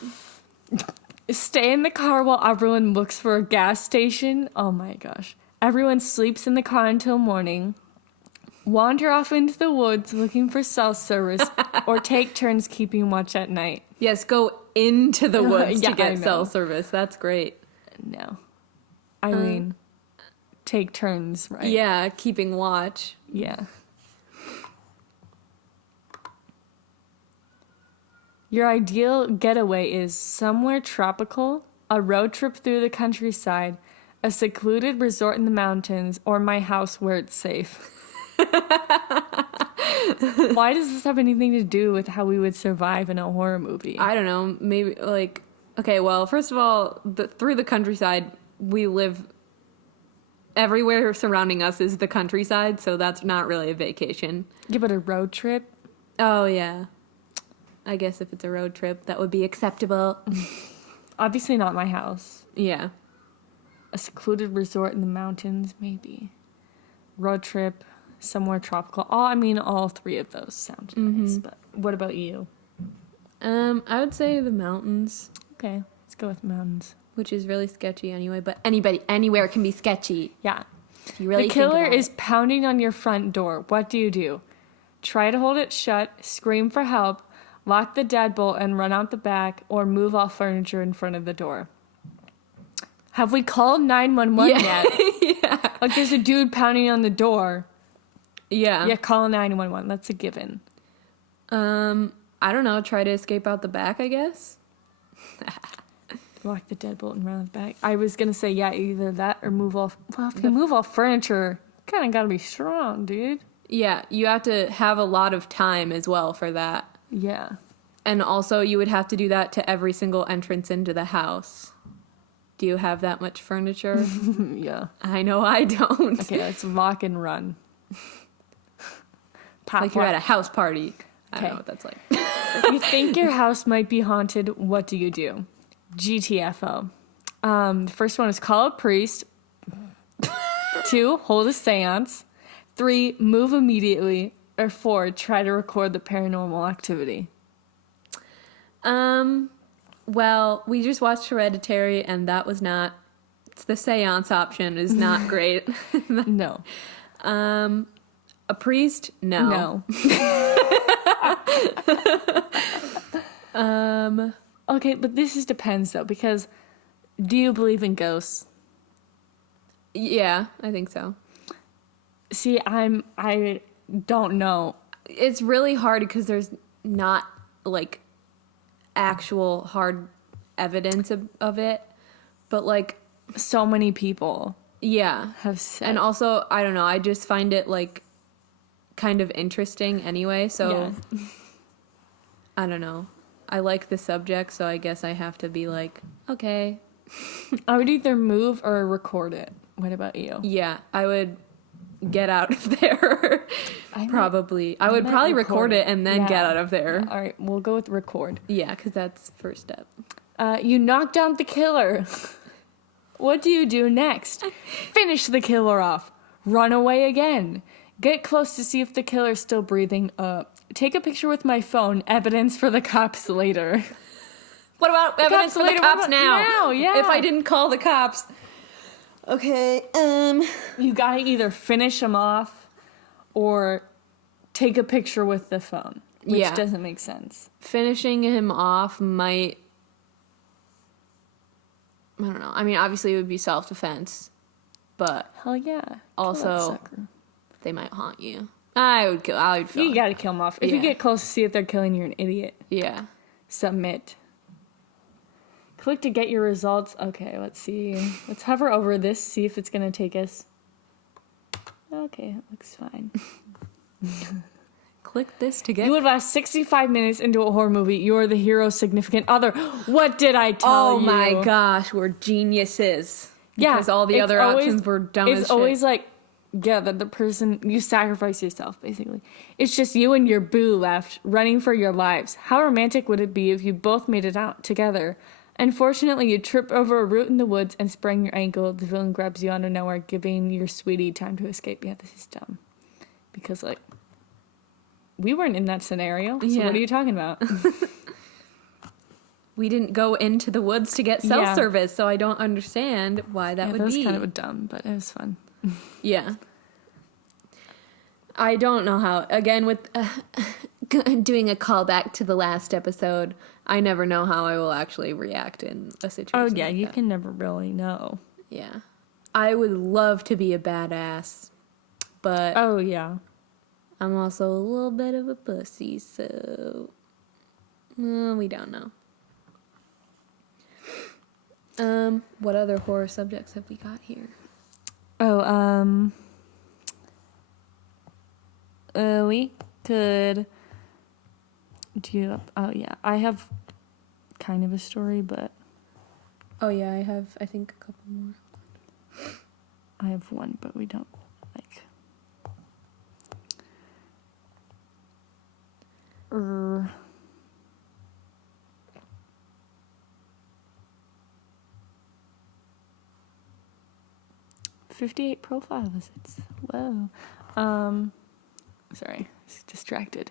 Stay in the car while everyone looks for a gas station. Oh, my gosh. Everyone sleeps in the car until morning. Wander off into the woods looking for cell service. Or take turns keeping watch at night. Yes, go into the woods Yeah, to get cell service. That's great. No. I mean, take turns, right? Yeah, keeping watch. Yeah. Your ideal getaway is somewhere tropical, a road trip through the countryside, a secluded resort in the mountains, or my house where it's safe. Why does this have anything to do with how we would survive in a horror movie? I don't know. Maybe, okay, well, first of all, through the countryside, we live... Everywhere surrounding us is the countryside, so that's not really a vacation. Yeah, but a road trip? Oh, yeah. I guess if it's a road trip, that would be acceptable. Obviously not my house. Yeah. A secluded resort in the mountains, maybe. Road trip, somewhere tropical. All three of those sound nice. But what about you? I would say the mountains. Okay, let's go with mountains. which is really sketchy anyway, but anywhere can be sketchy. Yeah. If you really The think killer about is it. pounding on your front door. What do you do? Try to hold it shut, scream for help, lock the deadbolt and run out the back, or move all furniture in front of the door. Have we called 911 yet? Yeah. Like, there's a dude pounding on the door. Yeah. Yeah, call 911. That's a given. I don't know. Try to escape out the back, I guess. Lock the deadbolt and run out the back. I was going to say, yeah, either that or move off. Well, if you move all furniture, kind of got to be strong, dude. Yeah, you have to have a lot of time as well for that. Yeah. And also, you would have to do that to every single entrance into the house. Do you have that much furniture? Yeah. I know I don't. Okay, let's lock and run. Pop, Like you're lock. at a house party. I Okay. don't know what that's like. If you think your house might be haunted, what do you do? GTFO. The first one is call a priest. 2, hold a seance. 3, move immediately. Or 4, try to record the paranormal activity. Well, we just watched Hereditary, and that was not. The seance option is not great. No. A priest? No. No. Okay, but this depends though, because do you believe in ghosts? Yeah, I think so. See, I don't know. It's really hard because there's not like actual hard evidence of it, but like So many people yeah. have said. And also, I don't know, I just find it like kind of interesting anyway, so Yeah. I don't know. I like the subject, so I guess I have to be like, okay. I would either move or record it. What about you? Yeah, I would get out of there. Probably. I would might probably record it and then get out of there. All right, we'll go with record. Yeah, because that's first step. You knocked down the killer. What do you do next? Finish the killer off. Run away again. Get close to see if the killer's still breathing. Take a picture with my phone. Evidence for the cops later. What about evidence cops for the later, cops what about now? now? Yeah. If I didn't call the cops. Okay, You gotta either finish him off or take a picture with the phone, which Yeah. doesn't make sense. finishing him off might... I don't know. I mean, obviously it would be self-defense, but Hell yeah. Kill that also sucker. they might haunt you. I would feel You gotta kill him off. If you Yeah. get close to see if they're killing, you're an idiot. Yeah. Submit. Click to get your results. Okay, let's see. Let's hover over this, see if it's gonna take us. Okay, it looks fine. Click this to get... You would last 65 minutes into a horror movie. You are the hero's significant other. What did I tell you? Oh my gosh, we're geniuses. Yeah, Because all the it's other always- options were dumb as It's shit. always like, yeah, the person, you sacrifice yourself, basically. It's just you and your boo left, running for your lives. How romantic would it be if you both made it out together? Unfortunately, you trip over a root in the woods and sprain your ankle. The villain grabs you out of nowhere, giving your sweetie time to escape. Yeah, this is dumb. Because, like, we weren't in that scenario, so Yeah. what are you talking about? We didn't go into the woods to get cell Yeah. service, so I don't understand why that would was be. kind of dumb, but it was fun. Yeah. I don't know how. Again, with doing a callback to the last episode, I never know how I will actually react in a situation. Oh, yeah, like you that. can never really know. Yeah. I would love to be a badass, but Oh, yeah. I'm also a little bit of a pussy, so we don't know. What other horror subjects have we got here? Oh, we could do, oh yeah, I have kind of a story, but Oh yeah, I have, I think, a couple more. I have one, but we don't, like, er, $58 profile visits. Whoa. Sorry, I was distracted.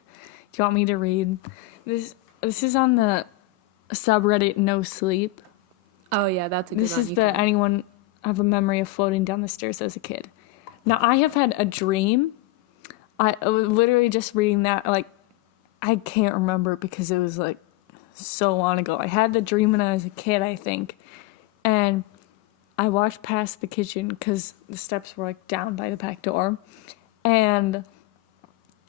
Do you want me to read this? This is on the subreddit No Sleep. Oh, yeah, that's a good This one. is anyone have a memory of floating down the stairs as a kid. Now, I have had a dream. I was literally just reading that, like, I can't remember because it was, like, so long ago. I had the dream when I was a kid, I think. And I walked past the kitchen because the steps were, like, down by the back door. And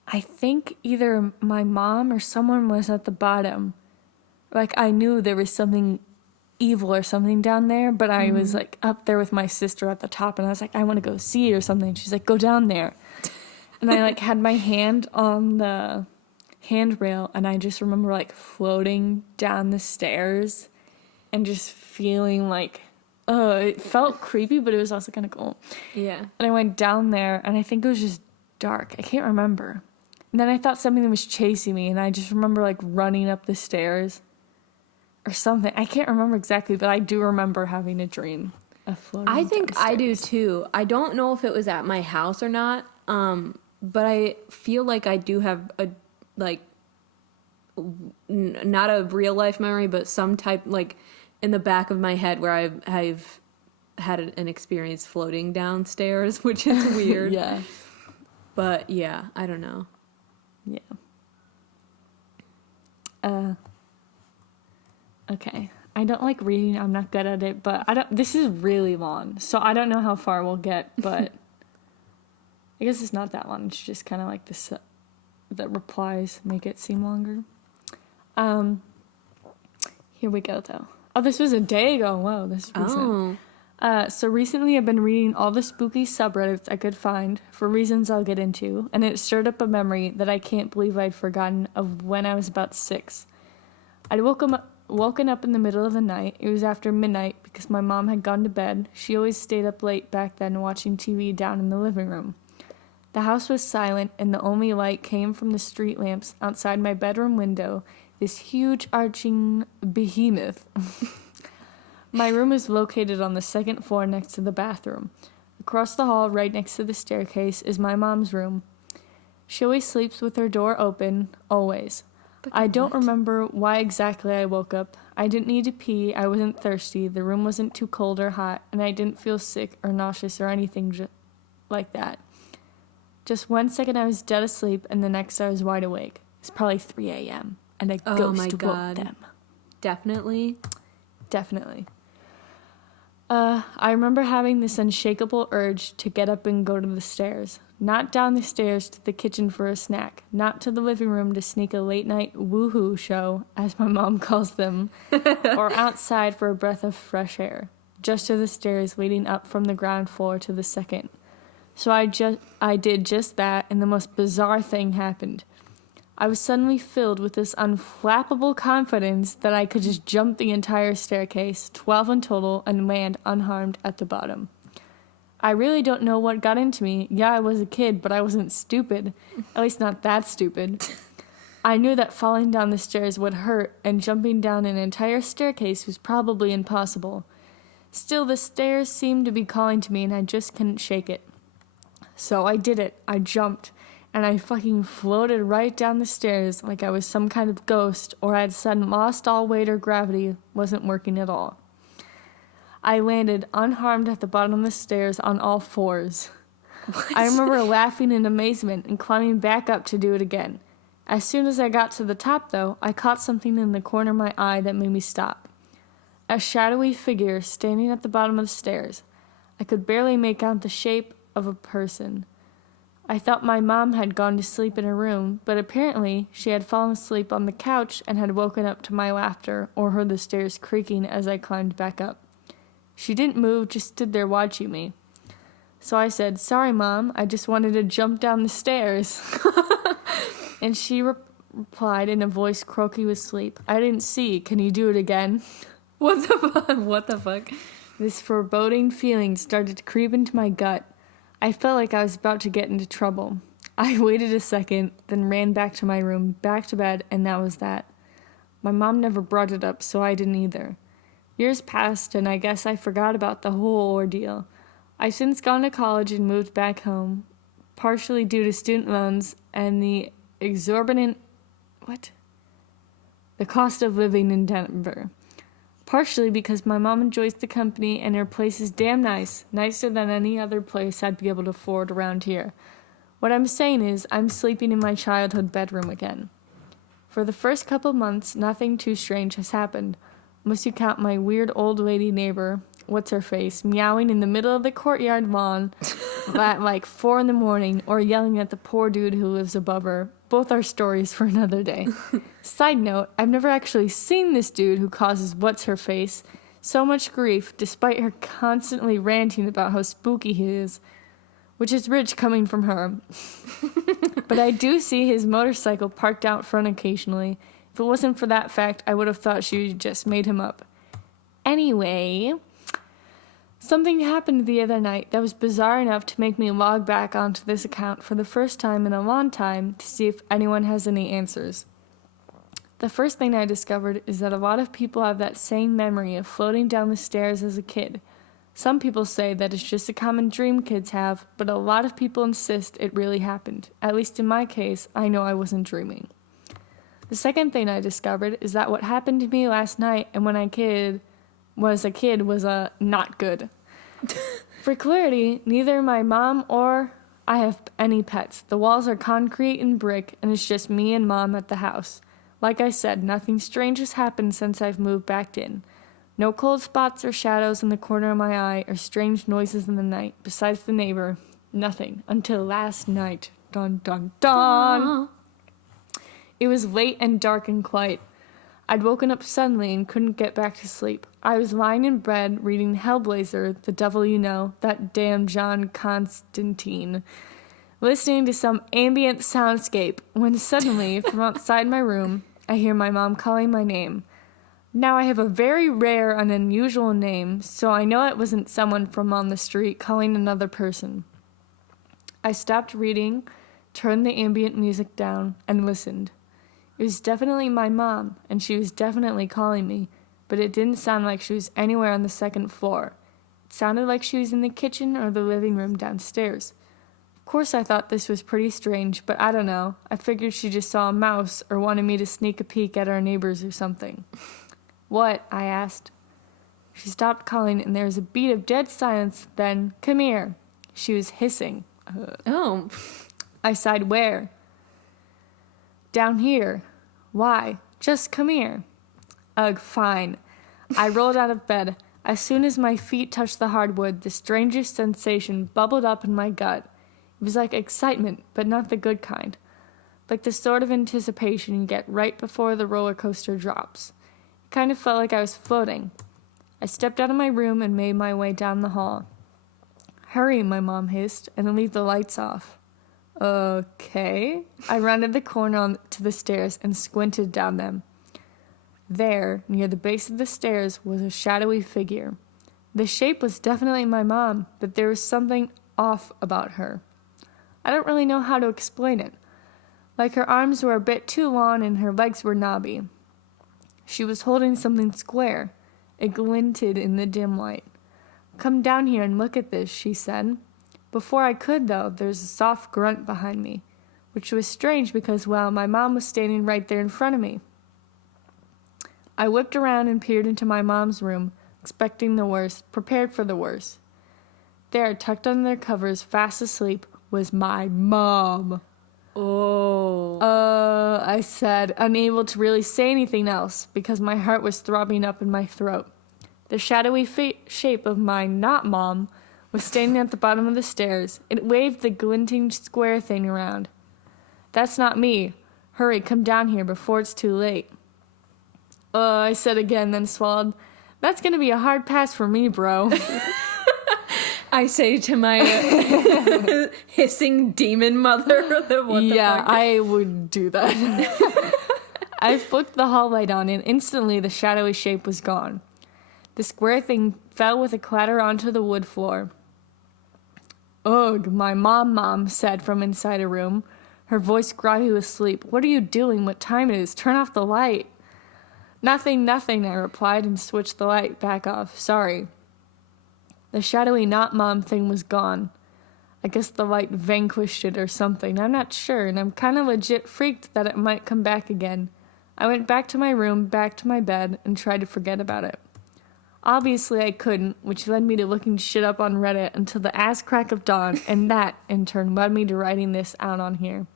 I think either my mom or someone was at the bottom. Like, I knew there was something evil or something down there, but I was, like, up there with my sister at the top, and I was like, I want to go see or something. She's like, go down there. And I, like, had my hand on the handrail, and I just remember, like, floating down the stairs and just feeling like, oh, it felt creepy, but it was also kind of cool. Yeah. And I went down there, and I think it was just dark. I can't remember. And then I thought something was chasing me, and I just remember, like, running up the stairs or something. I can't remember exactly, but I do remember having a dream of floating I think downstairs. I do too. I don't know if it was at my house or not, but I feel like I do have a, like, not a real life memory, but some type, like, in the back of my head where I've had an experience floating downstairs, which is weird. Yeah. But yeah, I don't know. Yeah. Okay. I don't like reading. I'm not good at it, but this is really long, so I don't know how far we'll get, but I guess it's not that long. It's just kind of like the replies make it seem longer. Here we go, though. Oh, this was a day ago. Whoa, this is recent. So recently I've been reading all the spooky subreddits I could find for reasons I'll get into, and it stirred up a memory that I can't believe I'd forgotten of when I was about 6. I'd woken up in the middle of the night. It was after midnight because my mom had gone to bed. She always stayed up late back then watching TV down in the living room. The house was silent, and the only light came from the street lamps outside my bedroom window, this huge arching behemoth. My room is located on the second floor next to the bathroom. Across the hall, right next to the staircase, is my mom's room. She always sleeps with her door open, always. I don't remember why exactly I woke up. I didn't need to pee, I wasn't thirsty, the room wasn't too cold or hot, and I didn't feel sick or nauseous or anything like that. Just 1 second I was dead asleep, and the next I was wide awake. It's probably 3 a.m., and a ghost woke them. Definitely. Definitely. I remember having this unshakable urge to get up and go to the stairs. Not down the stairs to the kitchen for a snack. Not to the living room to sneak a late-night woohoo show, as my mom calls them, or outside for a breath of fresh air. Just to the stairs leading up from the ground floor to the second. So I did just that, and the most bizarre thing happened. I was suddenly filled with this unflappable confidence that I could just jump the entire staircase, 12 in total, and land unharmed at the bottom. I really don't know what got into me. Yeah, I was a kid, but I wasn't stupid. At least not that stupid. I knew that falling down the stairs would hurt, and jumping down an entire staircase was probably impossible. Still, the stairs seemed to be calling to me, and I just couldn't shake it. So I did it. I jumped. And I fucking floated right down the stairs like I was some kind of ghost, or I had suddenly lost all weight or gravity wasn't working at all. I landed unharmed at the bottom of the stairs on all fours. What? I remember laughing in amazement and climbing back up to do it again. As soon as I got to the top, though, I caught something in the corner of my eye that made me stop. A shadowy figure standing at the bottom of the stairs. I could barely make out the shape of a person. I thought my mom had gone to sleep in her room, but apparently she had fallen asleep on the couch and had woken up to my laughter or heard the stairs creaking as I climbed back up. She didn't move, just stood there watching me. So I said, "Sorry, Mom, I just wanted to jump down the stairs." And she replied in a voice croaky with sleep, "I didn't see. Can you do it again?" What the fuck? What the fuck? This foreboding feeling started to creep into my gut. I felt like I was about to get into trouble. I waited a second, then ran back to my room, back to bed, and that was that. My mom never brought it up, so I didn't either. Years passed, and I guess I forgot about the whole ordeal. I've since gone to college and moved back home, partially due to student loans and the exorbitant the cost of living in Denver. Partially because my mom enjoys the company and her place is damn nice, nicer than any other place I'd be able to afford around here. What I'm saying is, I'm sleeping in my childhood bedroom again. For the first couple months, nothing too strange has happened, unless you count my weird old lady neighbor, what's-her-face, meowing in the middle of the courtyard lawn at like 4 a.m, or yelling at the poor dude who lives above her. Both are stories for another day. Side note, I've never actually seen this dude who causes what's-her-face so much grief, despite her constantly ranting about how spooky he is, which is rich coming from her. But I do see his motorcycle parked out front occasionally. If it wasn't for that fact, I would have thought she just made him up. Anyway, something happened the other night that was bizarre enough to make me log back onto this account for the first time in a long time to see if anyone has any answers. The first thing I discovered is that a lot of people have that same memory of floating down the stairs as a kid. Some people say that it's just a common dream kids have, but a lot of people insist it really happened. At least in my case, I know I wasn't dreaming. The second thing I discovered is that what happened to me last night and when I was a kid was not good. For clarity, neither my mom or I have any pets. The walls are concrete and brick, and it's just me and mom at the house. Like I said, nothing strange has happened since I've moved back in. No cold spots or shadows in the corner of my eye or strange noises in the night. Besides the neighbor, nothing. Until last night. Dun dun dun! It was late and dark and quiet. I'd woken up suddenly and couldn't get back to sleep. I was lying in bed reading Hellblazer, The Devil You Know, that damn John Constantine, listening to some ambient soundscape, when suddenly, from outside my room, I hear my mom calling my name. Now I have a very rare and unusual name, so I know it wasn't someone from on the street calling another person. I stopped reading, turned the ambient music down, and listened. It was definitely my mom, and she was definitely calling me, but it didn't sound like she was anywhere on the second floor. It sounded like she was in the kitchen or the living room downstairs. Of course I thought this was pretty strange, but I don't know. I figured she just saw a mouse or wanted me to sneak a peek at our neighbors or something. What? I asked. She stopped calling, and there was a beat of dead silence. Then, come here. She was hissing. Oh. I sighed, where? Down here. Why? Just come here. Ugh, fine. I rolled out of bed. As soon as my feet touched the hardwood, the strangest sensation bubbled up in my gut. It was like excitement, but not the good kind. Like the sort of anticipation you get right before the roller coaster drops. It kind of felt like I was floating. I stepped out of my room and made my way down the hall. Hurry, my mom hissed, and leave the lights off. Okay. I rounded the corner to the stairs and squinted down them. There, near the base of the stairs, was a shadowy figure. The shape was definitely my mom, but there was something off about her. I don't really know how to explain it. Like her arms were a bit too long and her legs were knobby. She was holding something square. It glinted in the dim light. Come down here and look at this, she said. Before I could, though, there was a soft grunt behind me, which was strange because, well, my mom was standing right there in front of me. I whipped around and peered into my mom's room, expecting the worst, prepared for the worst. There, tucked under their covers, fast asleep, was my mom. Oh. I said, unable to really say anything else because my heart was throbbing up in my throat. The shadowy shape of my not mom was standing at the bottom of the stairs. It waved the glinting square thing around. That's not me. Hurry, come down here before it's too late. I said again, then swallowed. That's gonna be a hard pass for me, bro. I say to my hissing demon mother, what the fuck? I would do that. I flicked the hall light on, and instantly the shadowy shape was gone. The square thing fell with a clatter onto the wood floor. Ugh, my mom said from inside a room, her voice groggy with sleep. What are you doing? What time it is? Turn off the light. Nothing, I replied and switched the light back off. Sorry. The shadowy not mom thing was gone. I guess the light vanquished it or something. I'm not sure, and I'm kind of legit freaked that it might come back again. I went back to my room, back to my bed, and tried to forget about it. Obviously, I couldn't, which led me to looking shit up on Reddit until the ass crack of dawn, and that, in turn, led me to writing this out on here.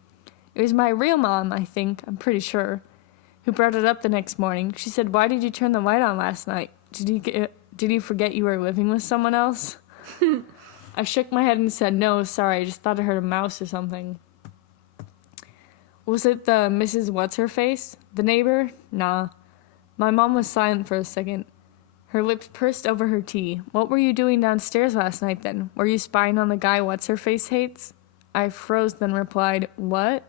It was my real mom, I think, I'm pretty sure, who brought it up the next morning. She said, "Why did you turn the light on last night? Did you forget you were living with someone else?" I shook my head and said, "No, sorry, I just thought I heard a mouse or something." Was it the Mrs. What's-Her-Face? The neighbor? Nah. My mom was silent for a second. Her lips pursed over her tea. "What were you doing downstairs last night, then? Were you spying on the guy What's-Her-Face hates?" I froze, then replied, "What?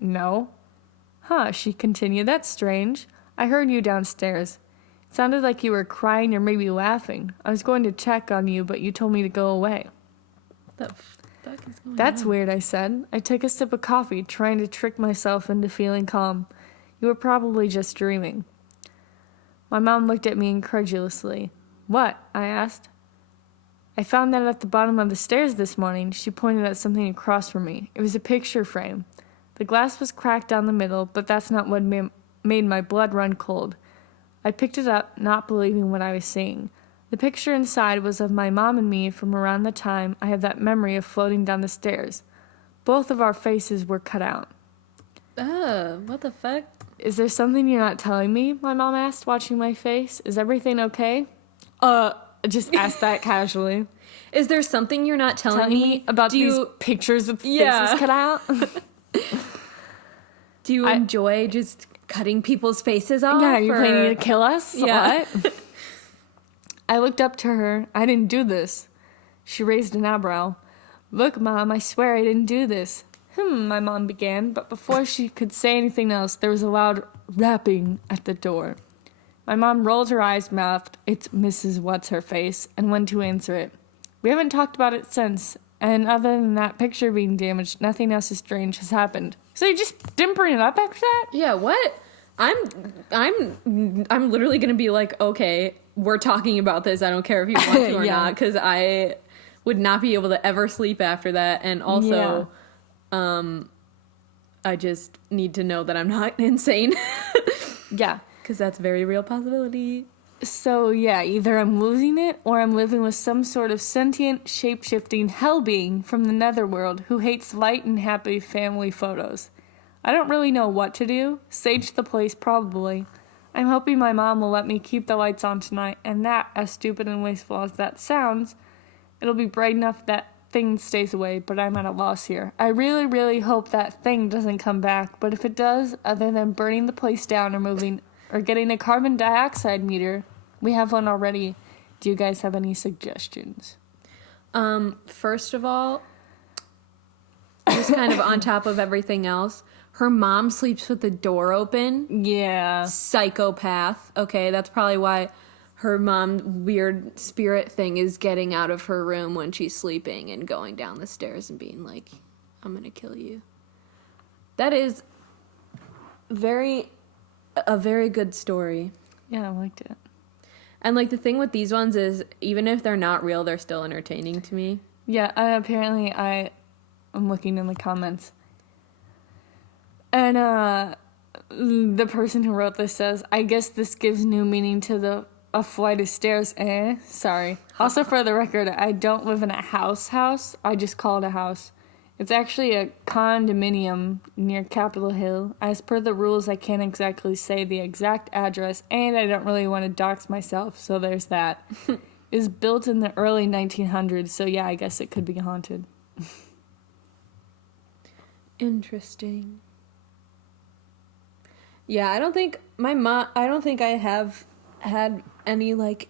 No." "Huh," she continued. "That's strange. I heard you downstairs. It sounded like you were crying or maybe laughing. I was going to check on you, but you told me to go away." The fuck is going "That's on? weird," I said. I took a sip of coffee, trying to trick myself into feeling calm. "You were probably just dreaming." My mom looked at me incredulously. "What?" I asked. "I found that at the bottom of the stairs this morning." She pointed at something across from me. It was a picture frame. The glass was cracked down the middle, but that's not what made my blood run cold. I picked it up, not believing what I was seeing. The picture inside was of my mom and me from around the time I have that memory of floating down the stairs. Both of our faces were cut out. What the fuck? "Is there something you're not telling me?" my mom asked, watching my face. "Is everything okay?" I just asked that casually. Is there something you're not telling me about these pictures with faces cut out? Do you enjoy just cutting people's faces off? Yeah, are you planning to kill us? Yeah. What? I looked up to her. "I didn't do this." She raised an eyebrow. "Look, Mom, I swear I didn't do this." My mom began, but before she could say anything else, there was a loud rapping at the door. My mom rolled her eyes, mouthed, "It's Mrs. What's-Her-Face," and went to answer it. We haven't talked about it since, and other than that picture being damaged, nothing else strange has happened. So you just didn't bring it up after that? Yeah, what? I'm literally gonna be like, okay, we're talking about this. I don't care if you want to or Yeah. not, because I would not be able to ever sleep after that. And also, I just need to know that I'm not insane. Yeah. Because that's a very real possibility. So yeah, either I'm losing it or I'm living with some sort of sentient, shape-shifting hell being from the netherworld who hates light and happy family photos. I don't really know what to do. Sage the place, probably. I'm hoping my mom will let me keep the lights on tonight, and that, as stupid and wasteful as that sounds, it'll be bright enough that thing stays away, but I'm at a loss here. I really, really hope that thing doesn't come back, but if it does, other than burning the place down or getting a carbon dioxide meter, we have one already. Do you guys have any suggestions? First of all, just kind of on top of everything else, her mom sleeps with the door open. Yeah. Psychopath. Okay, that's probably why her mom weird spirit thing is getting out of her room when she's sleeping and going down the stairs and being like, "I'm gonna kill you." That is a very good story. Yeah, I liked it. And like the thing with these ones is even if they're not real, they're still entertaining to me. Yeah, apparently I'm looking in the comments. And the person who wrote this says, "I guess this gives new meaning to a flight of stairs, eh?" Sorry. Also, for the record, I don't live in a house. I just call it a house. It's actually a condominium near Capitol Hill. As per the rules, I can't exactly say the exact address, and I don't really want to dox myself, so there's that. It was built in the early 1900s, so yeah, I guess it could be haunted. Interesting. Yeah, I don't think I have had any like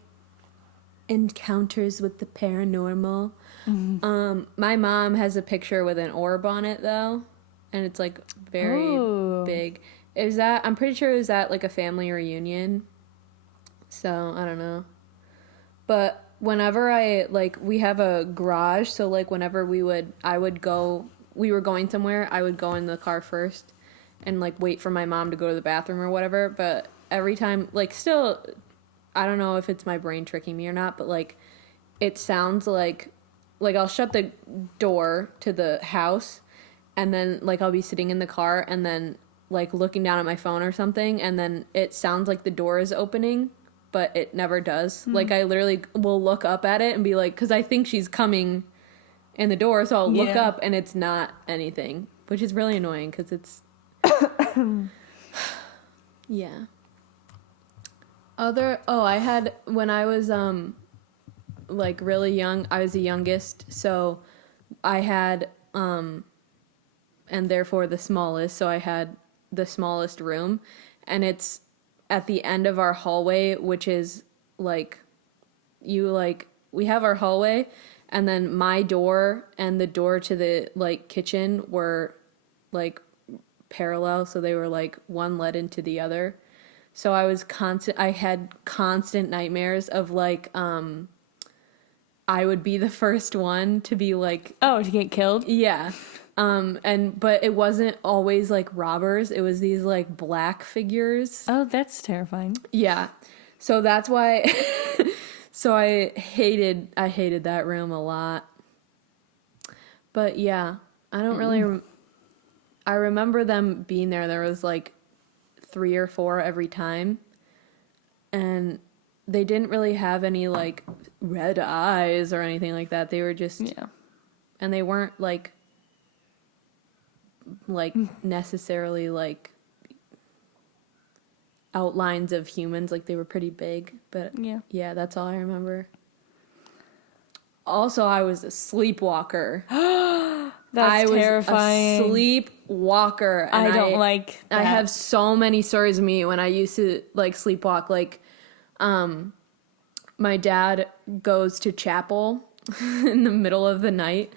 encounters with the paranormal. Mm-hmm. My mom has a picture with an orb on it though, and it's like very big. I'm pretty sure it was at like a family reunion. So, I don't know. But whenever we have a garage, so like whenever we were going somewhere, I would go in the car first and like wait for my mom to go to the bathroom or whatever. But every time, like still, I don't know if it's my brain tricking me or not, but like it sounds like I'll shut the door to the house and then like I'll be sitting in the car and then like looking down at my phone or something, and then it sounds like the door is opening, but it never does. Like I literally will look up at it and be like, because I think she's coming in the door, so I'll look up and it's not anything, which is really annoying because it's yeah. I had, when I was like really young, I was the youngest, so I had and therefore the smallest, so I had the smallest room, and it's at the end of our hallway, which is like we have our hallway, and then my door and the door to the like kitchen were like parallel, so they were like one led into the other. So I had constant nightmares of like I would be the first one to be like, Oh, to get killed? yeah. But it wasn't always like robbers. It was these like black figures. Oh, that's terrifying. Yeah. So that's why so I hated that room a lot. But yeah, I don't really I remember them being there. There was like 3 or 4 every time. And they didn't really have any like red eyes or anything like that. They were just and they weren't like necessarily like outlines of humans. Like they were pretty big, but yeah, that's all I remember. Also, I was a sleepwalker. That's terrifying. A sleepwalker. And I don't like that. I have so many stories of me when I used to like sleepwalk. Like, my dad goes to chapel in the middle of the night,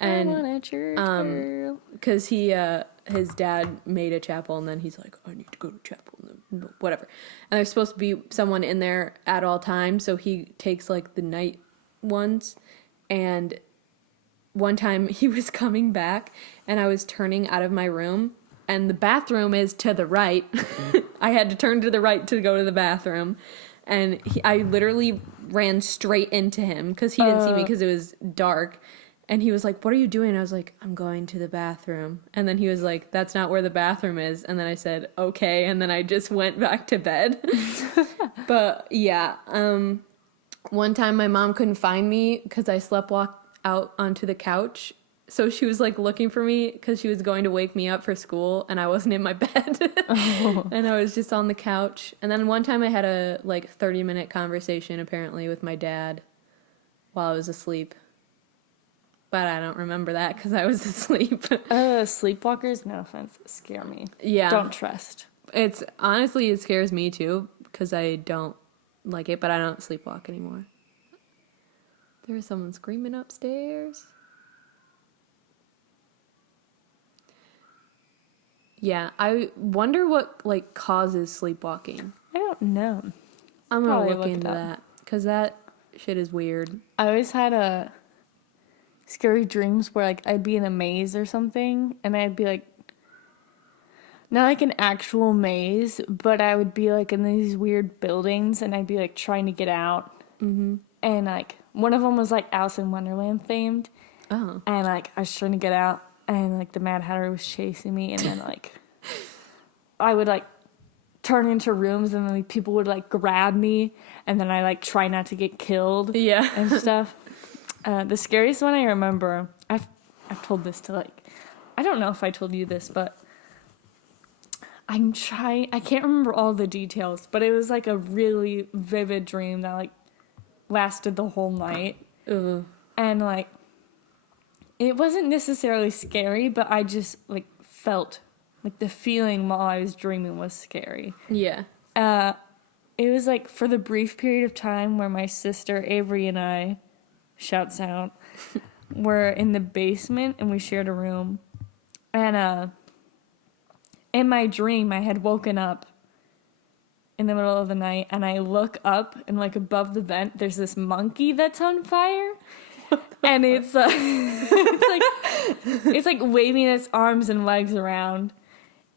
and because his dad made a chapel, and then he's like, I need to go to chapel, and whatever. And there's supposed to be someone in there at all times, so he takes like the night ones. And one time he was coming back, and I was turning out of my room, and the bathroom is to the right. I had to turn to the right to go to the bathroom, and I literally ran straight into him because he didn't see me because it was dark. And he was like, what are you doing? I was like, I'm going to the bathroom. And then he was like, that's not where the bathroom is. And then I said, okay. And then I just went back to bed. But yeah, one time my mom couldn't find me because I sleptwalked out onto the couch. So she was like looking for me because she was going to wake me up for school, and I wasn't in my bed. And I was just on the couch. And then one time I had a like 30-minute conversation apparently with my dad while I was asleep. But I don't remember that because I was asleep. Sleepwalkers, no offense, scare me. Yeah. Don't trust. It's honestly, it scares me too because I don't like it, but I don't sleepwalk anymore. There was someone screaming upstairs. Yeah, I wonder what like causes sleepwalking. I don't know. I'm gonna look into that because that shit is weird. I always had scary dreams where like I'd be in a maze or something, and I'd be like, not like an actual maze, but I would be like in these weird buildings, and I'd be like trying to get out. Mm-hmm. And like one of them was like Alice in Wonderland themed. Oh. And like I was trying to get out, and like the Mad Hatter was chasing me, and then like I would like turn into rooms, and then like people would like grab me, and then I like try not to get killed. Yeah. And stuff. The scariest one I remember, I've told this to like, I don't know if I told you this, but I can't remember all the details, but it was like a really vivid dream that like lasted the whole night. Ugh. And like, it wasn't necessarily scary, but I just like felt like the feeling while I was dreaming was scary. Yeah. It was like for the brief period of time where my sister Avery and I, shouts out, were in the basement and we shared a room. And in my dream, I had woken up in the middle of the night, and I look up, and like above the vent, there's this monkey that's on fire. And it's like waving its arms and legs around.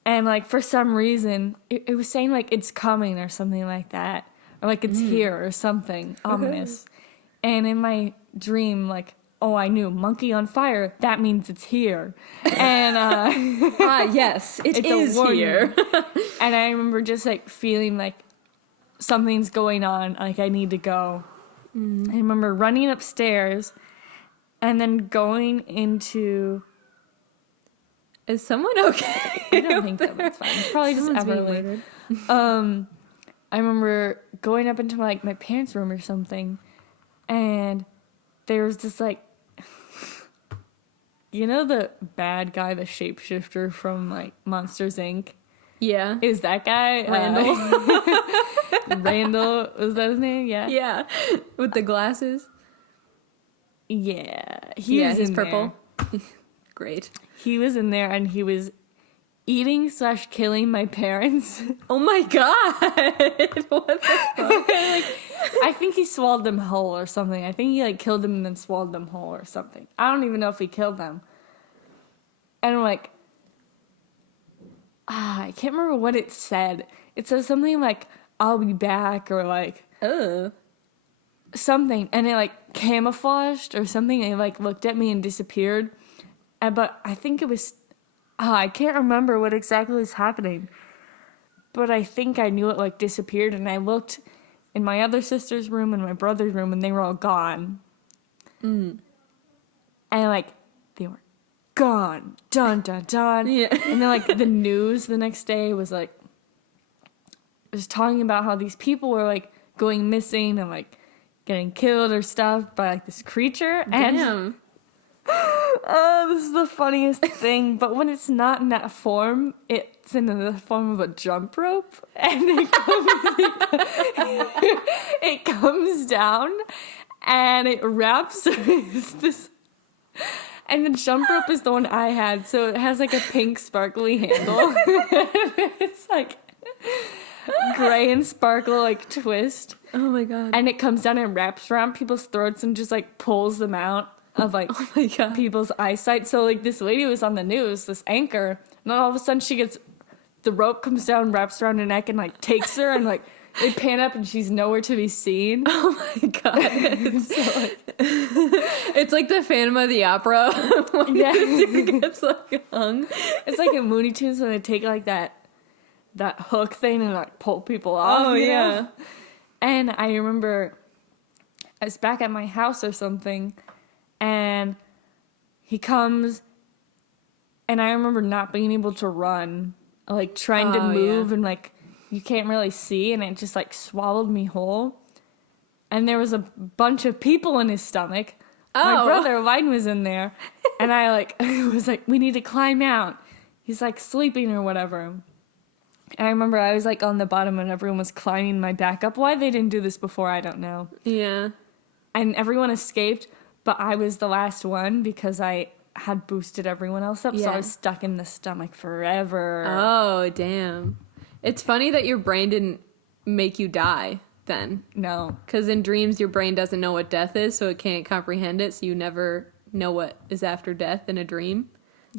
And like for some reason, it was saying like it's coming or something like that. Or like it's here or something ominous. And in my dream, like oh, I knew, monkey on fire, that means it's here. And yes, it's is a warning. here. And I remember just like feeling like something's going on, like I need to go. I remember running upstairs and then going into... Is someone okay? I don't think that was fine. It's probably just Everly. I remember going up into like my parents' room or something, and there was this like, you know, the bad guy, the shapeshifter from like Monsters Inc. Yeah. Is that guy Randall? Randall, was that his name? Yeah. Yeah. With the glasses. Yeah. He's purple. Great. He was in there and he was eating / killing my parents. Oh my god! What the fuck? I think he swallowed them whole or something. I think he like killed them and then swallowed them whole or something. I don't even know if he killed them. And I'm like, I can't remember what it said. It says something like, I'll be back, or like, something. And it like camouflaged or something. And it like looked at me and disappeared. But I think it was, I can't remember what exactly was happening. But I think I knew it like disappeared, and I looked in my other sister's room and my brother's room, and they were all gone. And like, they were gone. Dun, dun, dun. Yeah. And then like the news the next day was like, was talking about how these people were like going missing and like getting killed or stuff by like this creature. Damn. And oh, this is the funniest thing. But when it's not in that form, it's in the form of a jump rope. And it comes down and it wraps this. And the jump rope is the one I had. So it has like a pink sparkly handle. It's like gray and sparkle, like twist. Oh my god. And it comes down and wraps around people's throats and just like pulls them out of like oh my god. people's eyesight. So like this lady was on the news, this anchor, and then all of a sudden the rope comes down, wraps around her neck, and like takes her, and like they pan up and she's nowhere to be seen. Oh my god. So, like, it's like the Phantom of the Opera when Yeah. the dude gets like hung. it's like in Looney Tunes when they take like that hook thing and like pull people off. Oh you yeah. know? And I remember I was back at my house or something, and he comes, and I remember not being able to run, like trying to move, and like you can't really see, and it just like swallowed me whole. And there was a bunch of people in his stomach. My brother Wine was in there, and I like was like, we need to climb out. He's like sleeping or whatever. And I remember I was like on the bottom and everyone was climbing my back up. Why they didn't do this before, I don't know. Yeah. And everyone escaped, but I was the last one because I had boosted everyone else up. So Yeah. I was stuck in the stomach forever. Oh, damn. It's funny that your brain didn't make you die then. No. Because in dreams, your brain doesn't know what death is, so it can't comprehend it, so you never know what is after death in a dream.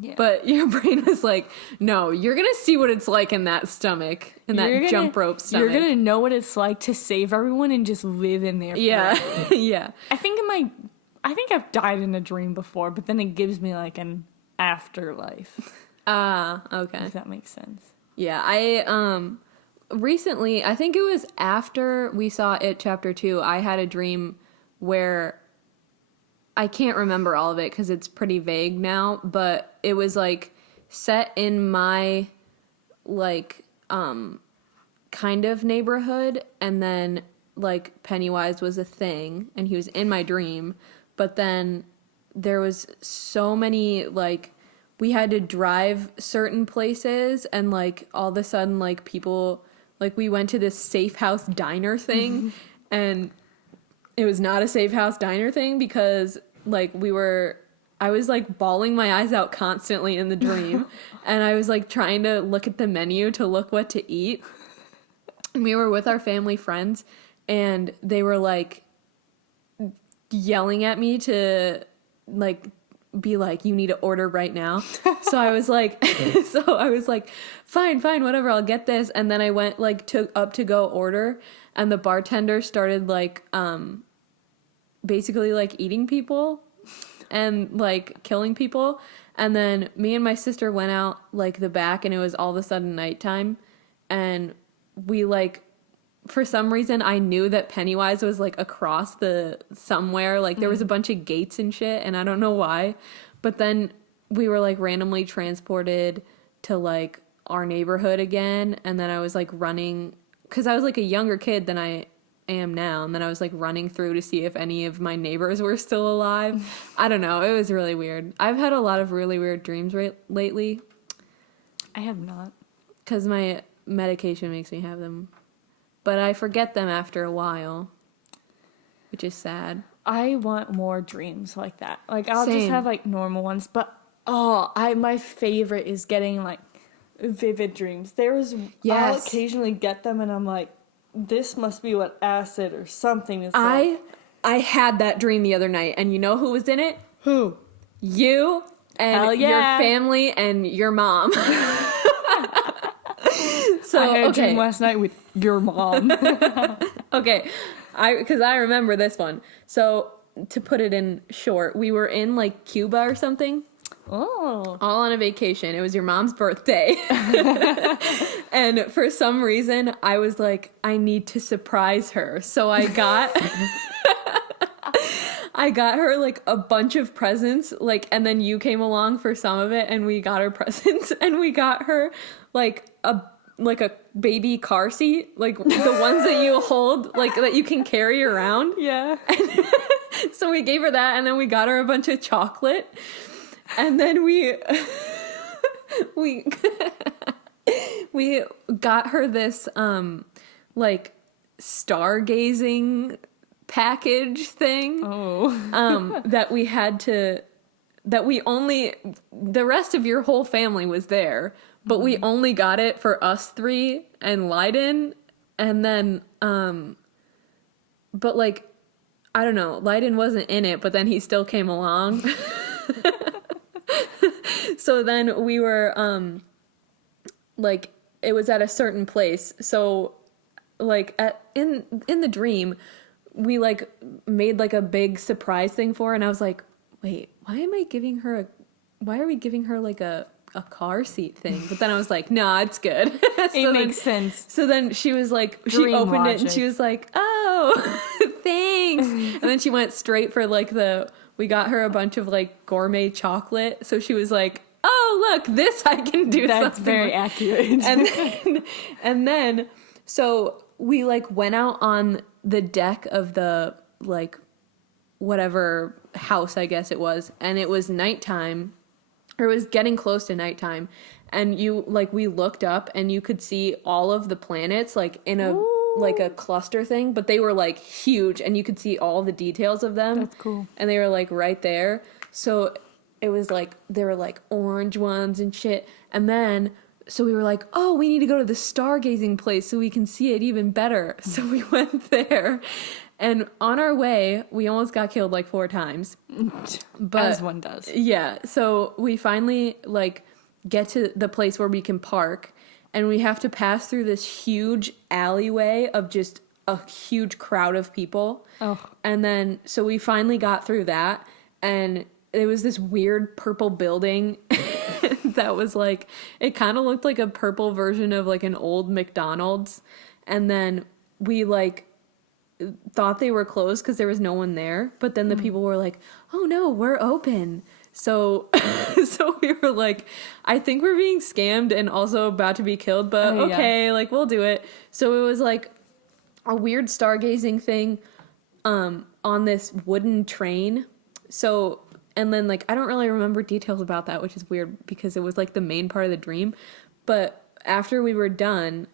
Yeah. But your brain was like, no, you're going to see what it's like in that stomach, in that jump rope stomach. You're going to know what it's like to save everyone and just live in there Yeah. forever. Yeah. I think I've died in a dream before, but then it gives me like an afterlife. Okay. If that makes sense. Yeah, I recently, I think it was after we saw It Chapter 2, I had a dream where I can't remember all of it because it's pretty vague now, but it was like set in my like kind of neighborhood, and then like Pennywise was a thing and he was in my dream, but then there was so many like we had to drive certain places, and like all of a sudden like people like we went to this safe house diner thing and it was not a safe house diner thing because like I was like bawling my eyes out constantly in the dream and I was like trying to look at the menu to look what to eat. And we were with our family friends and they were like yelling at me to like be like, you need to order right now. So I was like fine, whatever, I'll get this. And then I went like to go order, and the bartender started like basically like eating people. and like killing people. And then me and my sister went out like the back, and it was all of a sudden nighttime, and we like, for some reason I knew that Pennywise was like across the somewhere, like there was a bunch of gates and shit, and I don't know why, but then we were like randomly transported to like our neighborhood again, and then I was like running, because I was like a younger kid than I am now, and then I was like running through to see if any of my neighbors were still alive. I don't know, it was really weird. I've had a lot of really weird dreams lately. I have not. Because my medication makes me have them, but I forget them after a while, which is sad. I want more dreams like that. Like, I'll just Same. have like normal ones, but my favorite is getting like vivid dreams. I'll occasionally get them, and I'm like, this must be what acid or something is like. I had that dream the other night, and you know who was in it? Who? You and your family and your mom. So I had a dream last night with your mom. Okay, because I remember this one. So to put it in short, we were in like Cuba or something. Oh. All on a vacation. It was your mom's birthday. And for some reason, I was like, I need to surprise her. So I got I got her like a bunch of presents, like, and then you came along for some of it, and we got her presents, and we got her like a baby car seat, like the ones that you hold, like that you can carry around. Yeah. So we gave her that, and then we got her a bunch of chocolate. And then we got her this like stargazing package thing. Oh. The rest of your whole family was there, but we only got it for us three and Leiden. And then but like, I don't know, Leiden wasn't in it, but then he still came along. So then we were, like, it was at a certain place. So, like, in the dream, we, like, made, like, a big surprise thing for her. And I was like, wait, why are we giving her, like, a car seat thing? But then I was like, nah, it's good. It makes sense. So then she was like, she Dream opened logic. it and she was like, oh, thanks. And then she went straight for, like, we got her a bunch of, like, gourmet chocolate. So she was like, oh, look, this I can do. That's very accurate. And then, so we, like, went out on the deck of the, like, whatever house, I guess it was. And it was nighttime, or it was getting close to nighttime. And we looked up and you could see all of the planets, like, in a... Ooh. like a cluster thing, but they were like huge and you could see all the details of them. That's cool. And they were like right there. So it was like, there were like orange ones and shit. And then, so we were like, oh, we need to go to the stargazing place so we can see it even better. So we went there, and on our way, we almost got killed like 4 times. But, as one does. Yeah. So we finally like get to the place where we can park. And we have to pass through this huge alleyway of just a huge crowd of people. Oh. And then, so we finally got through that. And it was this weird purple building that was like, it kind of looked like a purple version of like an old McDonald's. And then we like thought they were closed because there was no one there. But then the people were like, oh no, we're open. So we were like, I think we're being scammed and also about to be killed, but okay, like, we'll do it. So it was like a weird stargazing thing on this wooden train. So, and then, like, I don't really remember details about that, which is weird because it was, like, the main part of the dream. But after we were done,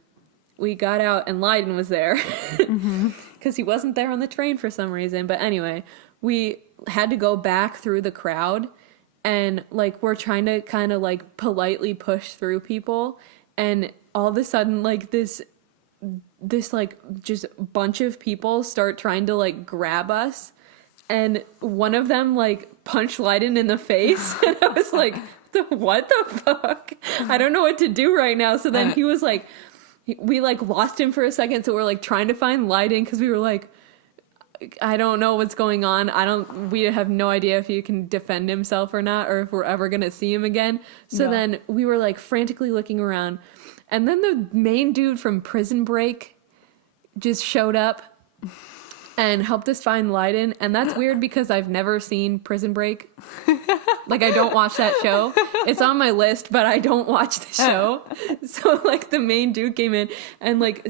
we got out and Leiden was there because he wasn't there on the train for some reason. But anyway, we had to go back through the crowd. And, like, we're trying to kind of, like, politely push through people. And all of a sudden, like, this, like, just bunch of people start trying to, like, grab us. And one of them, like, punched Leiden in the face. And I was like, what the fuck? I don't know what to do right now. So then he was like, we, like, lost him for a second. So we're, like, trying to find Leiden because we were like, I don't know what's going on. We have no idea if he can defend himself or not, or if we're ever going to see him again. So then we were like frantically looking around. And then the main dude from Prison Break just showed up and helped us find Leiden. And that's weird because I've never seen Prison Break. Like, I don't watch that show. It's on my list, but I don't watch the show. So, like, the main dude came in and, like,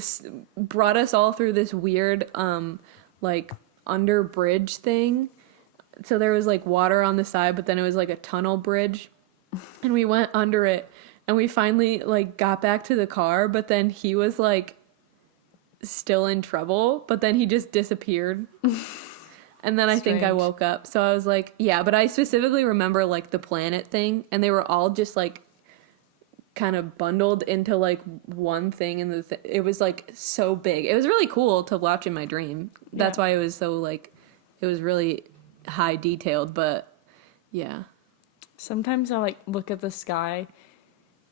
brought us all through this weird, like, under bridge thing. So there was, like, water on the side, but then it was, like, a tunnel bridge. And we went under it. And we finally, like, got back to the car, but then he was, like, still in trouble, but then he just disappeared. And then I think I woke up. So I was like, yeah, but I specifically remember, like, the planet thing, and they were all just, like, kind of bundled into, like, one thing, and it was, like, so big. It was really cool to watch in my dream. That's why it was so, like, it was really high detailed, but, yeah. Sometimes I'll, like, look at the sky,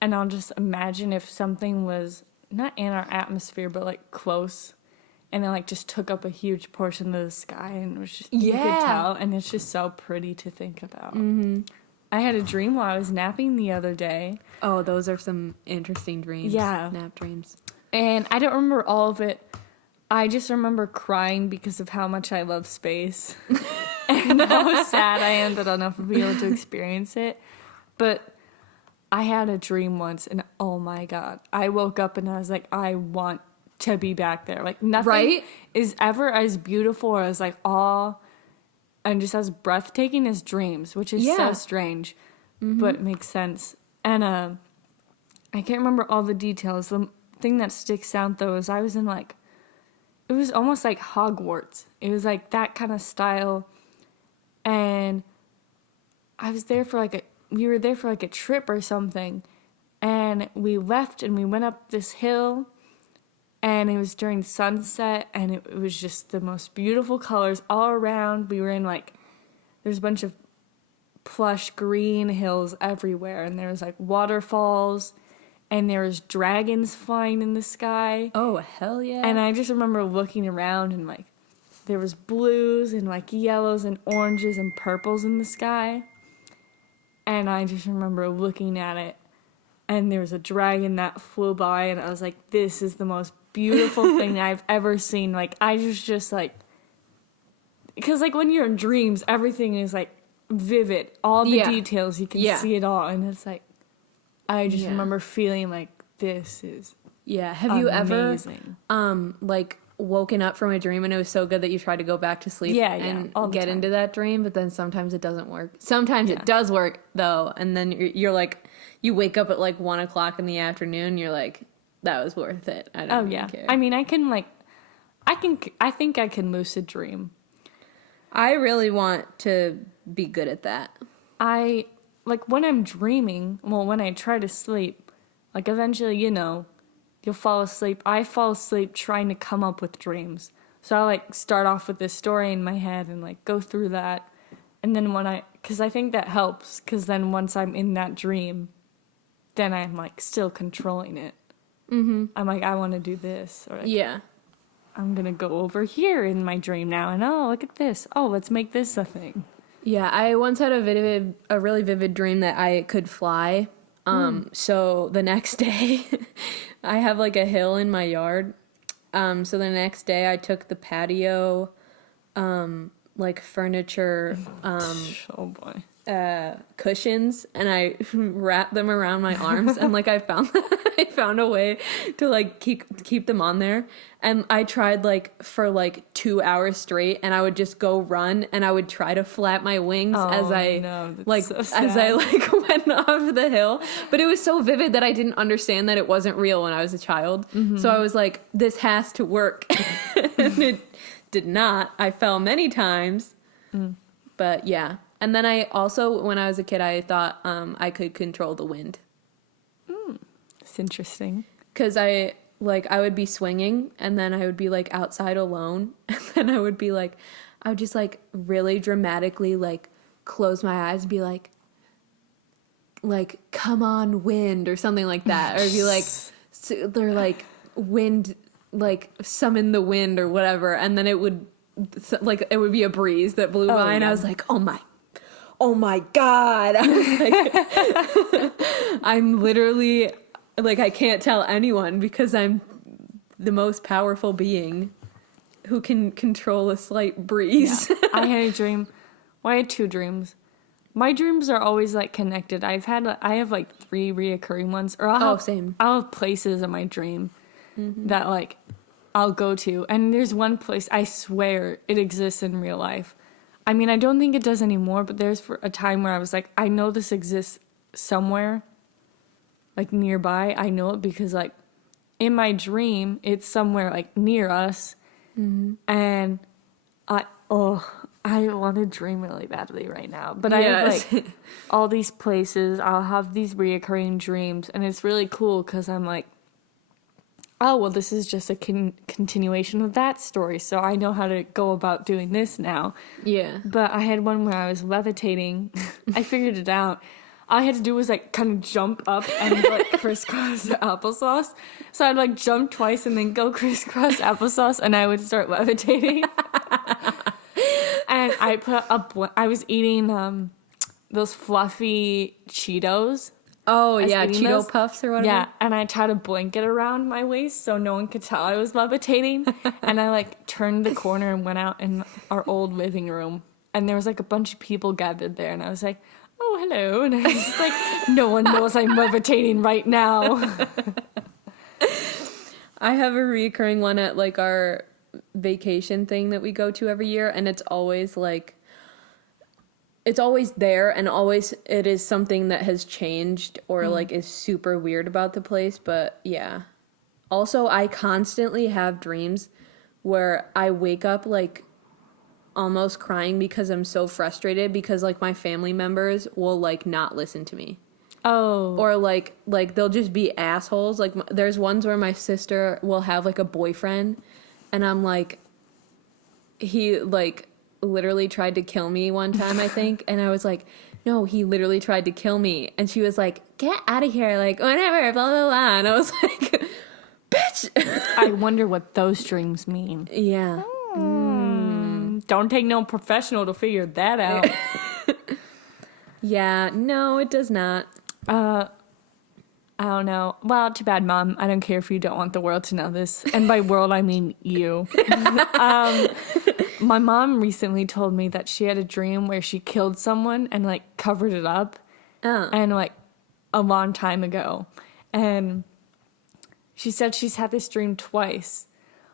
and I'll just imagine if something was not in our atmosphere, but, like, close, and it, like, just took up a huge portion of the sky, and it was just, you could tell, and it's just so pretty to think about. Mm-hmm. I had a dream while I was napping the other day. Oh, those are some interesting dreams. Yeah. Nap dreams. And I don't remember all of it. I just remember crying because of how much I love space. And how sad I am that I'll never be able to experience it. But I had a dream once, and oh my God. I woke up and I was like, I want to be back there. Like, nothing is ever as beautiful or as, like, awe and just as breathtaking as dreams, which is so strange, but it makes sense. And I can't remember all the details. The thing that sticks out, though, is I was in, like, it was almost like Hogwarts. It was, like, that kind of style. And I was there for, like, we were there for, like, a trip or something. And we left and we went up this hill. And it was during sunset, and it was just the most beautiful colors all around. We were in, like, there's a bunch of plush green hills everywhere, and there was, like, waterfalls, and there was dragons flying in the sky. Oh, hell yeah. And I just remember looking around, and, like, there was blues and, like, yellows and oranges and purples in the sky. And I just remember looking at it, and there was a dragon that flew by, and I was like, this is the most beautiful thing I've ever seen. Like, I was just like, because, like, when you're in dreams, everything is, like, vivid. All the details, you can see it all. And it's like, I just remember feeling like, this is have you ever, like, woken up from a dream and it was so good that you tried to go back to sleep and get into that dream, but then sometimes it doesn't work. Sometimes it does work, though, and then you're like, you wake up at, like, 1 o'clock in the afternoon, you're like, that was worth it. I don't even care. I mean, I think I can lucid dream. I really want to be good at that. Like, when I'm dreaming, when I try to sleep, like, eventually, you'll fall asleep. I fall asleep trying to come up with dreams. So I, like, start off with this story in my head and, like, go through that. And then because I think that helps, because then once I'm in that dream, then I'm, like, still controlling it. Mm-hmm. I'm like, I want to do this. Or, like, I'm going to go over here in my dream now. And, oh, look at this. Oh, let's make this a thing. Yeah, I once had a really vivid dream that I could fly. So the next day, I have, like, a hill in my yard. So the next day I took the patio, like, furniture, oh boy. Cushions, and I wrapped them around my arms, and, like, I found a way to, like, keep them on there. And I tried, like, for, like, 2 hours straight, and I would just go run, and I would try to flap my wings as I went off the hill. But it was so vivid that I didn't understand that it wasn't real when I was a child. Mm-hmm. So I was like, this has to work. And it did not. I fell many times. But yeah. And then I also, when I was a kid, I thought I could control the wind. It's interesting. Because I would be swinging, and then I would be, like, outside alone. And then I would just, like, really dramatically, like, close my eyes and be like, come on, wind, or something like that. Or be like, they're like, wind, like, summon the wind or whatever. And then it would like it would be a breeze that blew by, and I was like, oh my God. I was like, I'm literally, like, I can't tell anyone because I'm the most powerful being who can control a slight breeze. Yeah. I had a dream. Well, I had 2 dreams. My dreams are always, like, connected. I have, like, 3 reoccurring ones. Or Same. I'll have places in my dream that, like, I'll go to. And there's one place, I swear, it exists in real life. I mean, I don't think it does anymore, but there's for a time where I was like, I know this exists somewhere, like, nearby. I know it because, like, in my dream, it's somewhere, like, near us. And I want to dream really badly right now. But I have, like, all these places. I'll have these reoccurring dreams. And it's really cool because I'm like, oh, well, this is just a continuation of that story. So I know how to go about doing this now. Yeah. But I had one where I was levitating. I figured it out. All I had to do was, like, kind of jump up and, like, crisscross applesauce. So I'd, like, jump twice and then go crisscross applesauce, and I would start levitating. And I was eating those fluffy Cheetos. Oh, yeah, Cheeto Puffs or whatever. Yeah, and I tied a blanket around my waist so no one could tell I was levitating. And I, like, turned the corner and went out in our old living room. And there was, like, a bunch of people gathered there, and I was like, oh, hello. And I was just like, no one knows I'm levitating right now. I have a recurring one at, like, our vacation thing that we go to every year, and it's always, like, it's always there, and always it is something that has changed or, like, is super weird about the place, but, yeah. Also, I constantly have dreams where I wake up, like, almost crying because I'm so frustrated because, like, my family members will, like, not listen to me. Oh. Or, like they'll just be assholes. Like, there's ones where my sister will have, like, a boyfriend, and I'm like, he, like, literally tried to kill me one time, I think, and I was like, no, he literally tried to kill me, and she was like, get out of here, like, whatever, blah, blah, blah, and I was like, bitch! I wonder what those dreams mean. Yeah. Don't take no professional to figure that out. Yeah, no, it does not. I don't know. Well, too bad, Mom. I don't care if you don't want the world to know this. And by world, I mean you. My mom recently told me that she had a dream where she killed someone and, like, covered it up. Oh. And, like, a long time ago. And she said she's had this dream twice.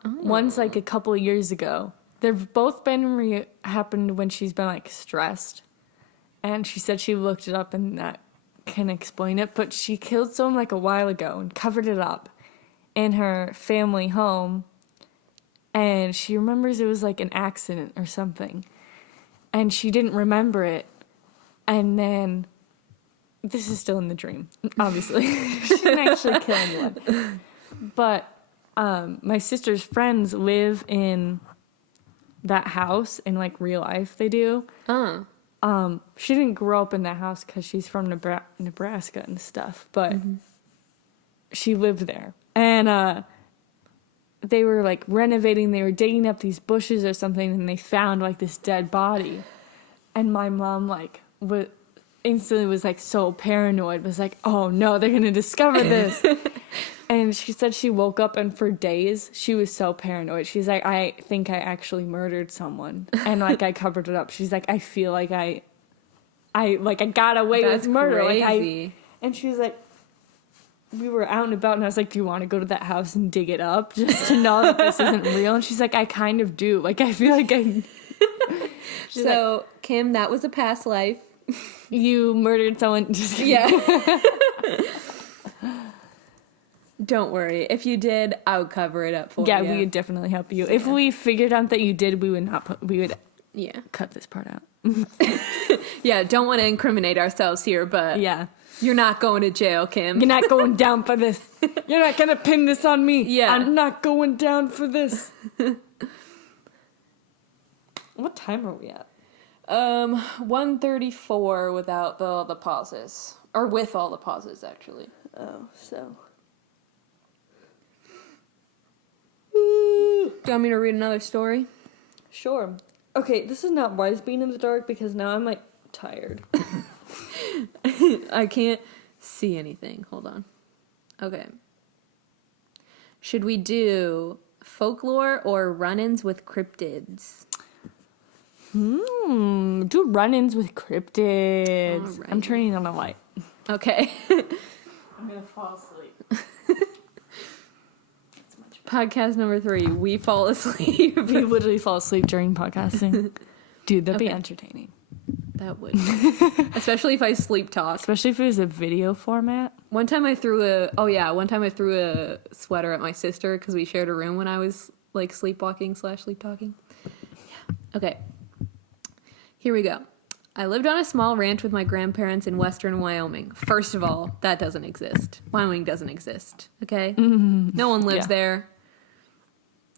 Oh. One's, like, a couple of years ago. They've both been happened when she's been, like, stressed. And she said she looked it up and that can explain it. But she killed someone, like, a while ago and covered it up in her family home. And she remembers it was, like, an accident or something. And she didn't remember it. And then, this is still in the dream, obviously. She didn't actually kill anyone. But my sister's friends live in that house in, like, real life. They do. She didn't grow up in that house because she's from Nebraska and stuff. But she lived there. And they were, like, renovating. They were digging up these bushes or something, and they found, like, this dead body. And my mom, like, instantly was, like, so paranoid. Was like, oh, no, they're going to discover this. And she said she woke up, and for days, she was so paranoid. She's like, I think I actually murdered someone. And, like, I covered it up. She's like, I feel like I got away with murder. Crazy. And she was like, we were out and about, and I was like, do you want to go to that house and dig it up just to know that this isn't real? And she's like, I kind of do. Like, I feel like I... So, like, Kim, that was a past life. You murdered someone. Yeah. Don't worry. If you did, I would cover it up for you. Yeah, we would definitely help you. Yeah. If we figured out that you did, we would cut this part out. Yeah, don't want to incriminate ourselves here, but yeah, you're not going to jail, Kim. You're not going down for this. You're not going to pin this on me. Yeah. I'm not going down for this. What time are we at? 1:34 without all the pauses. Or with all the pauses, actually. Oh, so... Do you want me to read another story? Sure. Okay, this is not wise being in the dark because now I'm like tired. I can't see anything. Hold on. Okay. Should we do folklore or run-ins with cryptids? Do run-ins with cryptids. Alrighty. I'm turning on a light. Okay. I'm gonna fall asleep. Podcast number 3. We fall asleep. We literally fall asleep during podcasting. Dude, that'd be entertaining. That would. Especially if I sleep talk. Especially if it was a video format. One time I threw a sweater at my sister because we shared a room when I was like sleepwalking / sleep talking. Yeah. Okay. Here we go. I lived on a small ranch with my grandparents in western Wyoming. First of all, that doesn't exist. Wyoming doesn't exist. Okay? No one lives there.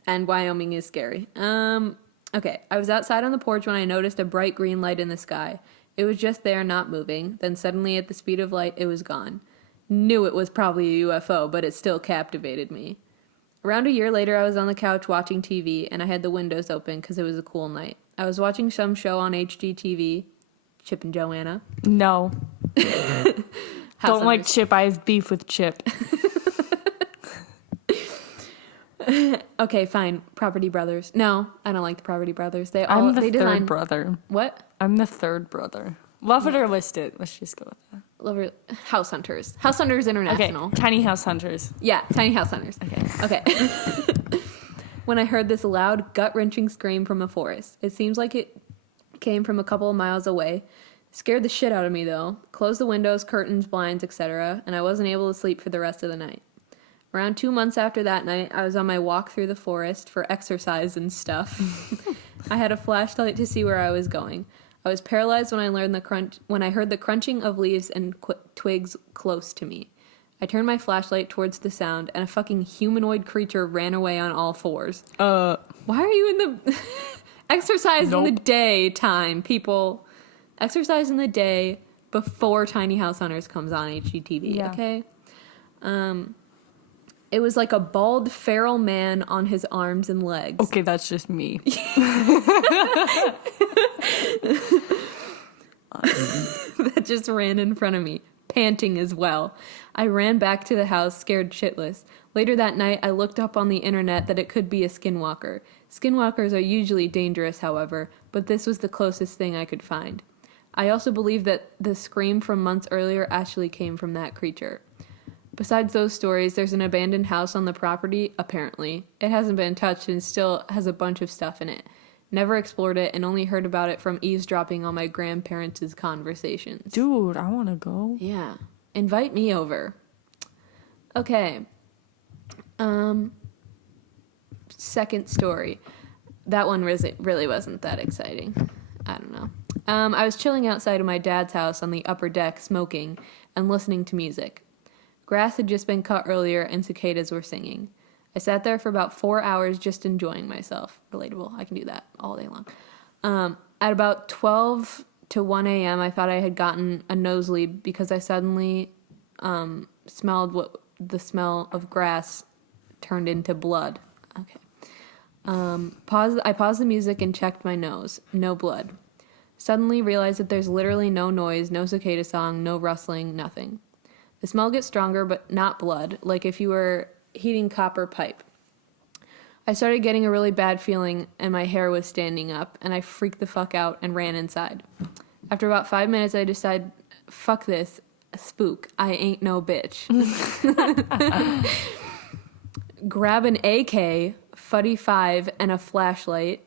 And Wyoming is scary. Okay. I was outside on the porch when I noticed a bright green light in the sky. It was just there, not moving. Then suddenly, at the speed of light, it was gone. Knew it was probably a UFO, but it still captivated me. Around a year later, I was on the couch watching TV, and I had the windows open because it was a cool night. I was watching some show on HGTV, Chip and Joanna. No. Don't like Chip. I have beef with Chip. Okay, fine. Property Brothers. No, I don't like the Property Brothers. I'm the third brother. What? I'm the third brother. Love it or list it. Let's just go with that. House Hunters. House Hunters International. Okay, Tiny House Hunters. Yeah, Tiny House Hunters. Okay. When I heard this loud, gut-wrenching scream from a forest. It seems like it came from a couple of miles away. Scared the shit out of me, though. Closed the windows, curtains, blinds, etc., and I wasn't able to sleep for the rest of the night. Around 2 months after that night, I was on my walk through the forest for exercise and stuff. I had a flashlight to see where I was going. I was paralyzed when I heard the crunching of leaves and twigs close to me. I turned my flashlight towards the sound, and a fucking humanoid creature ran away on all fours. Why are you in the exercise in the daytime, people? Exercise in the day before Tiny House Hunters comes on HGTV. Okay. It was like a bald feral man on his arms and legs. Okay, that's just me. That just ran in front of me, panting as well. I ran back to the house, scared shitless. Later that night, I looked up on the internet that it could be a skinwalker. Skinwalkers are usually dangerous, however, but this was the closest thing I could find. I also believe that the scream from months earlier actually came from that creature. Besides those stories, there's an abandoned house on the property, apparently. It hasn't been touched and still has a bunch of stuff in it. Never explored it and only heard about it from eavesdropping on my grandparents' conversations. Dude, I want to go. Yeah. Invite me over. Okay. Second story. That one really wasn't that exciting. I don't know. I was chilling outside of my dad's house on the upper deck smoking and listening to music. Grass had just been cut earlier and cicadas were singing. I sat there for about 4 hours just enjoying myself. Relatable. I can do that all day long. At about 12 to 1 a.m., I thought I had gotten a nosebleed because I suddenly smelled what the smell of grass turned into blood. Okay. I paused the music and checked my nose. No blood. Suddenly realized that there's literally no noise, no cicada song, no rustling, nothing. The smell gets stronger, but not blood, like if you were heating copper pipe. I started getting a really bad feeling, and my hair was standing up, and I freaked the fuck out and ran inside. After about 5 minutes, I decided, fuck this, spook, I ain't no bitch. Grab an AK, Fuddy 5, and a flashlight,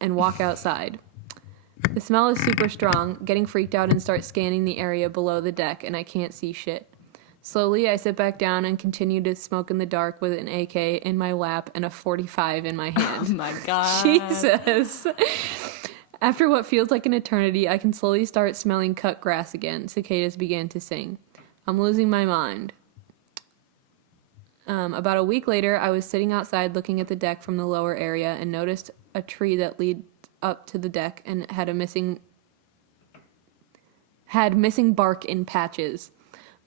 and walk outside. The smell is super strong, getting freaked out and start scanning the area below the deck, and I can't see shit. Slowly, I sit back down and continue to smoke in the dark with an AK in my lap and a 45 in my hand. Oh my god. Jesus. After what feels like an eternity, I can slowly start smelling cut grass again. Cicadas began to sing. I'm losing my mind. About a week later, I was sitting outside looking at the deck from the lower area and noticed a tree that lead up to the deck and had missing bark in patches.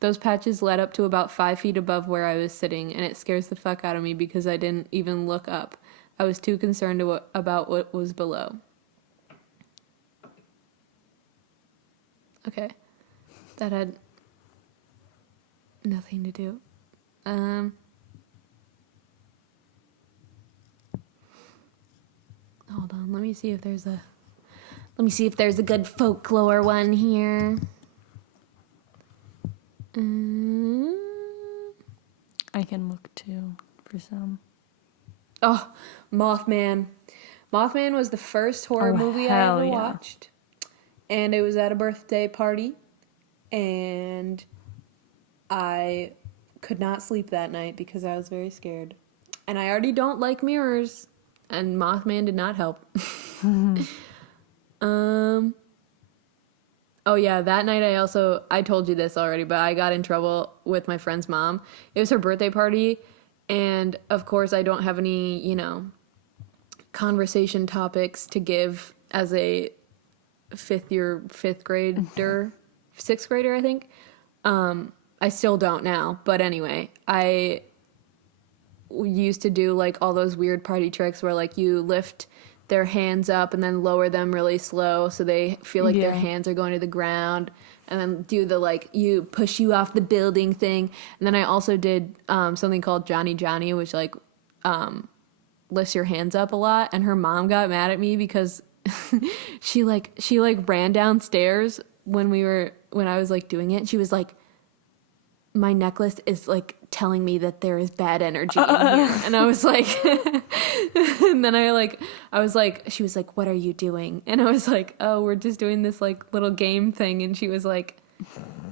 Those patches led up to about 5 feet above where I was sitting, and it scares the fuck out of me because I didn't even look up. I was too concerned about what was below. Okay. That had nothing to do. Hold on, let me see if there's a good folklore one here. I can look too for some. Oh, Mothman. Mothman was the first horror movie I ever watched. And it was at a birthday party. And I could not sleep that night because I was very scared. And I already don't like mirrors. And Mothman did not help. Oh yeah, that night I told you this already, but I got in trouble with my friend's mom. It was her birthday party, and of course I don't have any, conversation topics to give as a sixth grader, I think. I still don't now, but anyway, I used to do like all those weird party tricks where like you lift their hands up and then lower them really slow so they feel like their hands are going to the ground, and then do the like you push you off the building thing. And then I also did something called Johnny Johnny, which like lifts your hands up a lot. And her mom got mad at me because she ran downstairs when I was like doing it, and she was like, my necklace is like telling me that there is bad energy in here. And I was like, and then I was like, she was like, what are you doing? And I was like, oh, we're just doing this like little game thing. And she was like,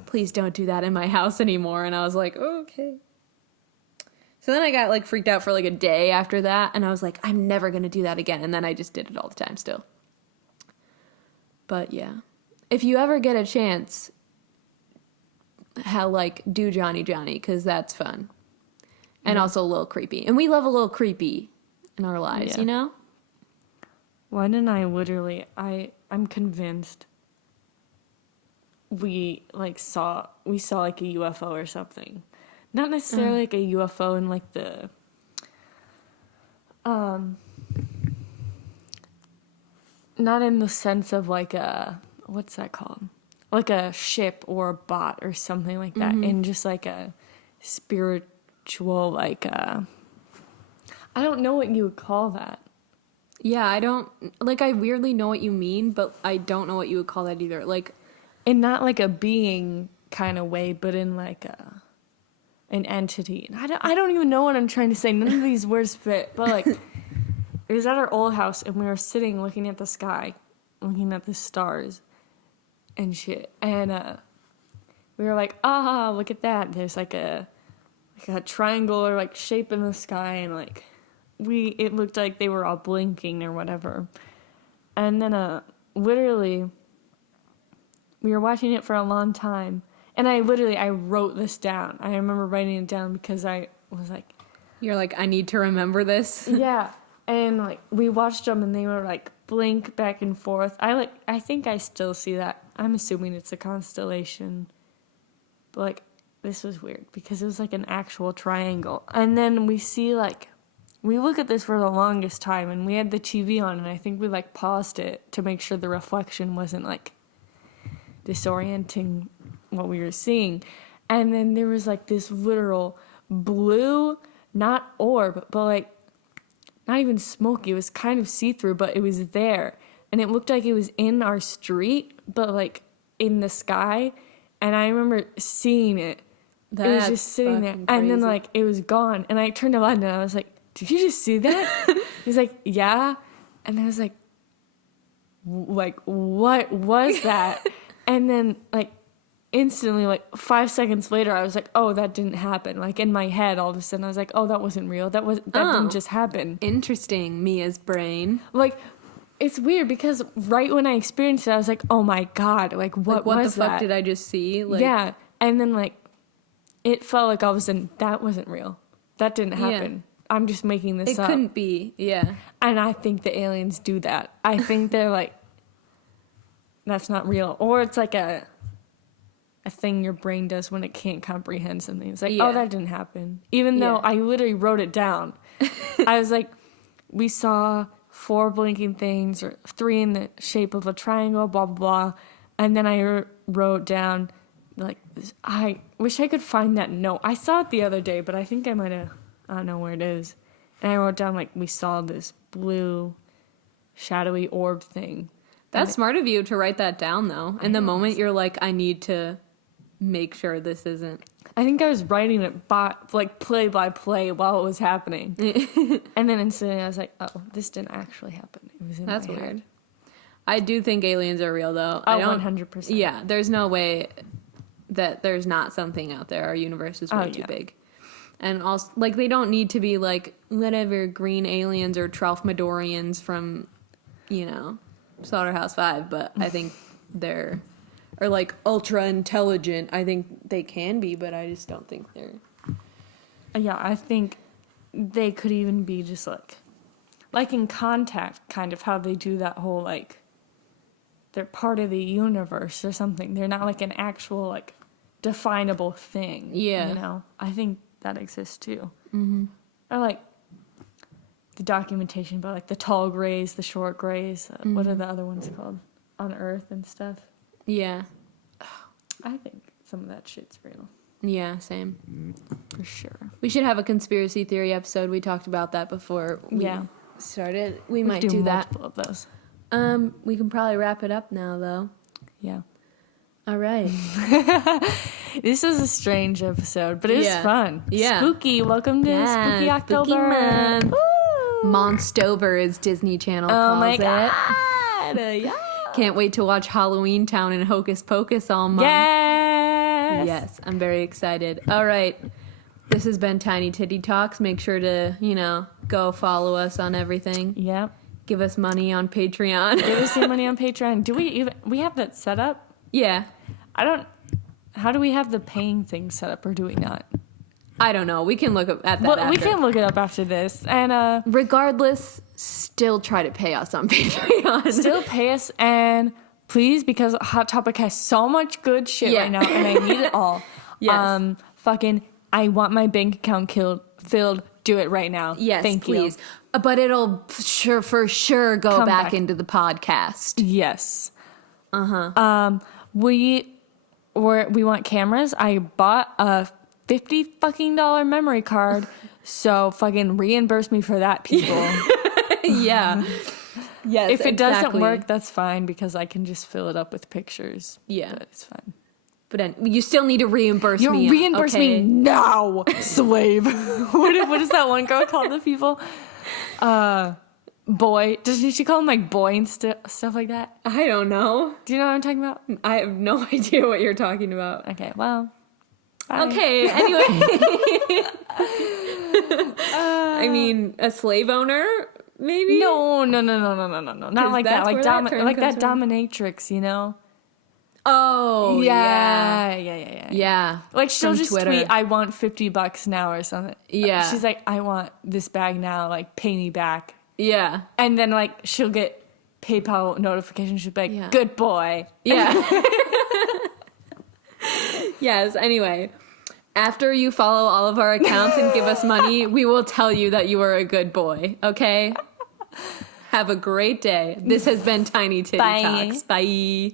please don't do that in my house anymore. And I was like, oh, okay. So then I got like freaked out for like a day after that. And I was like, I'm never going to do that again. And then I just did it all the time still. But yeah, if you ever get a chance, do Johnny Johnny, because that's fun. And also a little creepy. And we love a little creepy in our lives, Why didn't I I'm convinced we saw like a UFO or something. Not necessarily like a UFO in like the not in the sense of like a, what's that called? Like a ship or a bot or something like that. In just like a spiritual, like I don't know what you would call that. Yeah, I weirdly know what you mean, but I don't know what you would call that either. Like, in not like a being kind of way, but in like an entity. And I don't even know what I'm trying to say. None of these words fit. But like, it was at our old house, and we were sitting looking at the sky, looking at the stars and shit. And we were like, look at that. There's like a triangle or like shape in the sky, and like it looked like they were all blinking or whatever. And then literally we were watching it for a long time, and I wrote this down. I remember writing it down because I was like, you're like, I need to remember this. Yeah. And like we watched them, and they were like blink back and forth. I think I still see that. I'm assuming it's a constellation. But like, this was weird because it was like an actual triangle. And then we see like, we look at this for the longest time, and we had the TV on, and I think we like paused it to make sure the reflection wasn't like disorienting what we were seeing. And then there was like this literal blue, not orb, but like not even smoky. It was kind of see-through, but it was there. And it looked like it was in our street, but like in the sky. And I remember seeing it. It was just sitting there. Crazy. And then like it was gone. And I turned to London, and I was like, did you just see that? He's like, yeah. And I was like, what was that? And then like instantly, like 5 seconds later, I was like, oh, that didn't happen. Like in my head, all of a sudden, I was like, oh, that wasn't real. That didn't just happen. Interesting, Mia's brain. Like, it's weird because right when I experienced it, I was like, oh my God, like what was the fuck that? did I just see? Like, yeah. And then like, it felt like all of a sudden, that wasn't real. That didn't happen. Yeah. I'm just making this up. It couldn't be, yeah. And I think the aliens do that. I think they're like, that's not real. Or it's like a thing your brain does when it can't comprehend something. It's like, oh, that didn't happen. Even though I literally wrote it down. I was like, we saw 4 blinking things, or 3 in the shape of a triangle, blah, blah, blah. And then I wrote down, like, I wish I could find that note. I saw it the other day, but I think I might have, I don't know where it is. And I wrote down, like, we saw this blue, shadowy orb thing. That's smart of you to write that down, though. In the moment, you're like, I need to make sure this isn't. I think I was writing it play by play while it was happening. And then instantly I was like, oh, this didn't actually happen. It was in That's my weird. head. I do think aliens are real, though. Oh, 100%. Yeah, there's no way that there's not something out there. Our universe is way too big. And also, like, they don't need to be, like, whatever, green aliens or Tralfamadorians from, Slaughterhouse-5, but I think they're, or, like, ultra-intelligent. I think they can be, but I just don't think they're. Yeah, I think they could even be just, like in Contact, kind of how they do that whole, like, they're part of the universe or something. They're not, like, an actual, like, definable thing. Yeah. I think that exists, too. Mm-hmm. Or, like, the documentation about, like, the tall grays, the short grays. What are the other ones called? On Earth and stuff. Yeah. I think some of that shit's real. Yeah, same. For sure. We should have a conspiracy theory episode. We talked about that before we started. We might do that. Multiple of those. We can probably wrap it up now, though. Yeah. All right. This was a strange episode, but it was fun. Yeah. Spooky. Welcome to Spooky October. Spooky month. Monstober, as Disney Channel calls my it. God. Yeah. Can't wait to watch Halloween Town and Hocus Pocus all month. Yes, I'm very excited. All right. This has been Tiny Titty Talks. Make sure to, go follow us on everything. Yep. Give us money on Patreon. Give us your money on Patreon. Do we have that set up? Yeah. How do we have the paying thing set up, or do we not? I don't know. We can look at that after. We can look it up after this. And regardless, still try to pay us on Patreon. Still pay us, and please, because Hot Topic has so much good shit right now, and I need it all. Yes. I want my bank account filled. Do it right now. Yes, Thank please. you. But it'll for sure go back into the podcast. Yes. We want cameras. I bought a $50 memory card, so fucking reimburse me for that, people. Yeah. Yes. If it doesn't work, that's fine, because I can just fill it up with pictures. Yeah, but it's fine. But you still need to reimburse me. You reimburse me now, slave. What is that one girl called the people? Boy. Doesn't she call him like boy and stuff like that? I don't know. Do you know what I'm talking about? I have no idea what you're talking about. Okay, well. Bye. Okay, anyway. I mean, a slave owner, maybe? No. Not like that. Like that dominatrix, Oh, yeah. Like, she'll From just Twitter. tweet, I want $50 now or something. Yeah. She's like, I want this bag now, like, pay me back. Yeah. And then, like, she'll get PayPal notifications. She'll be like, good boy. Yeah. Yes, anyway. After you follow all of our accounts and give us money, we will tell you that you are a good boy, okay? Have a great day. This has been Tiny Titty Talks. Bye.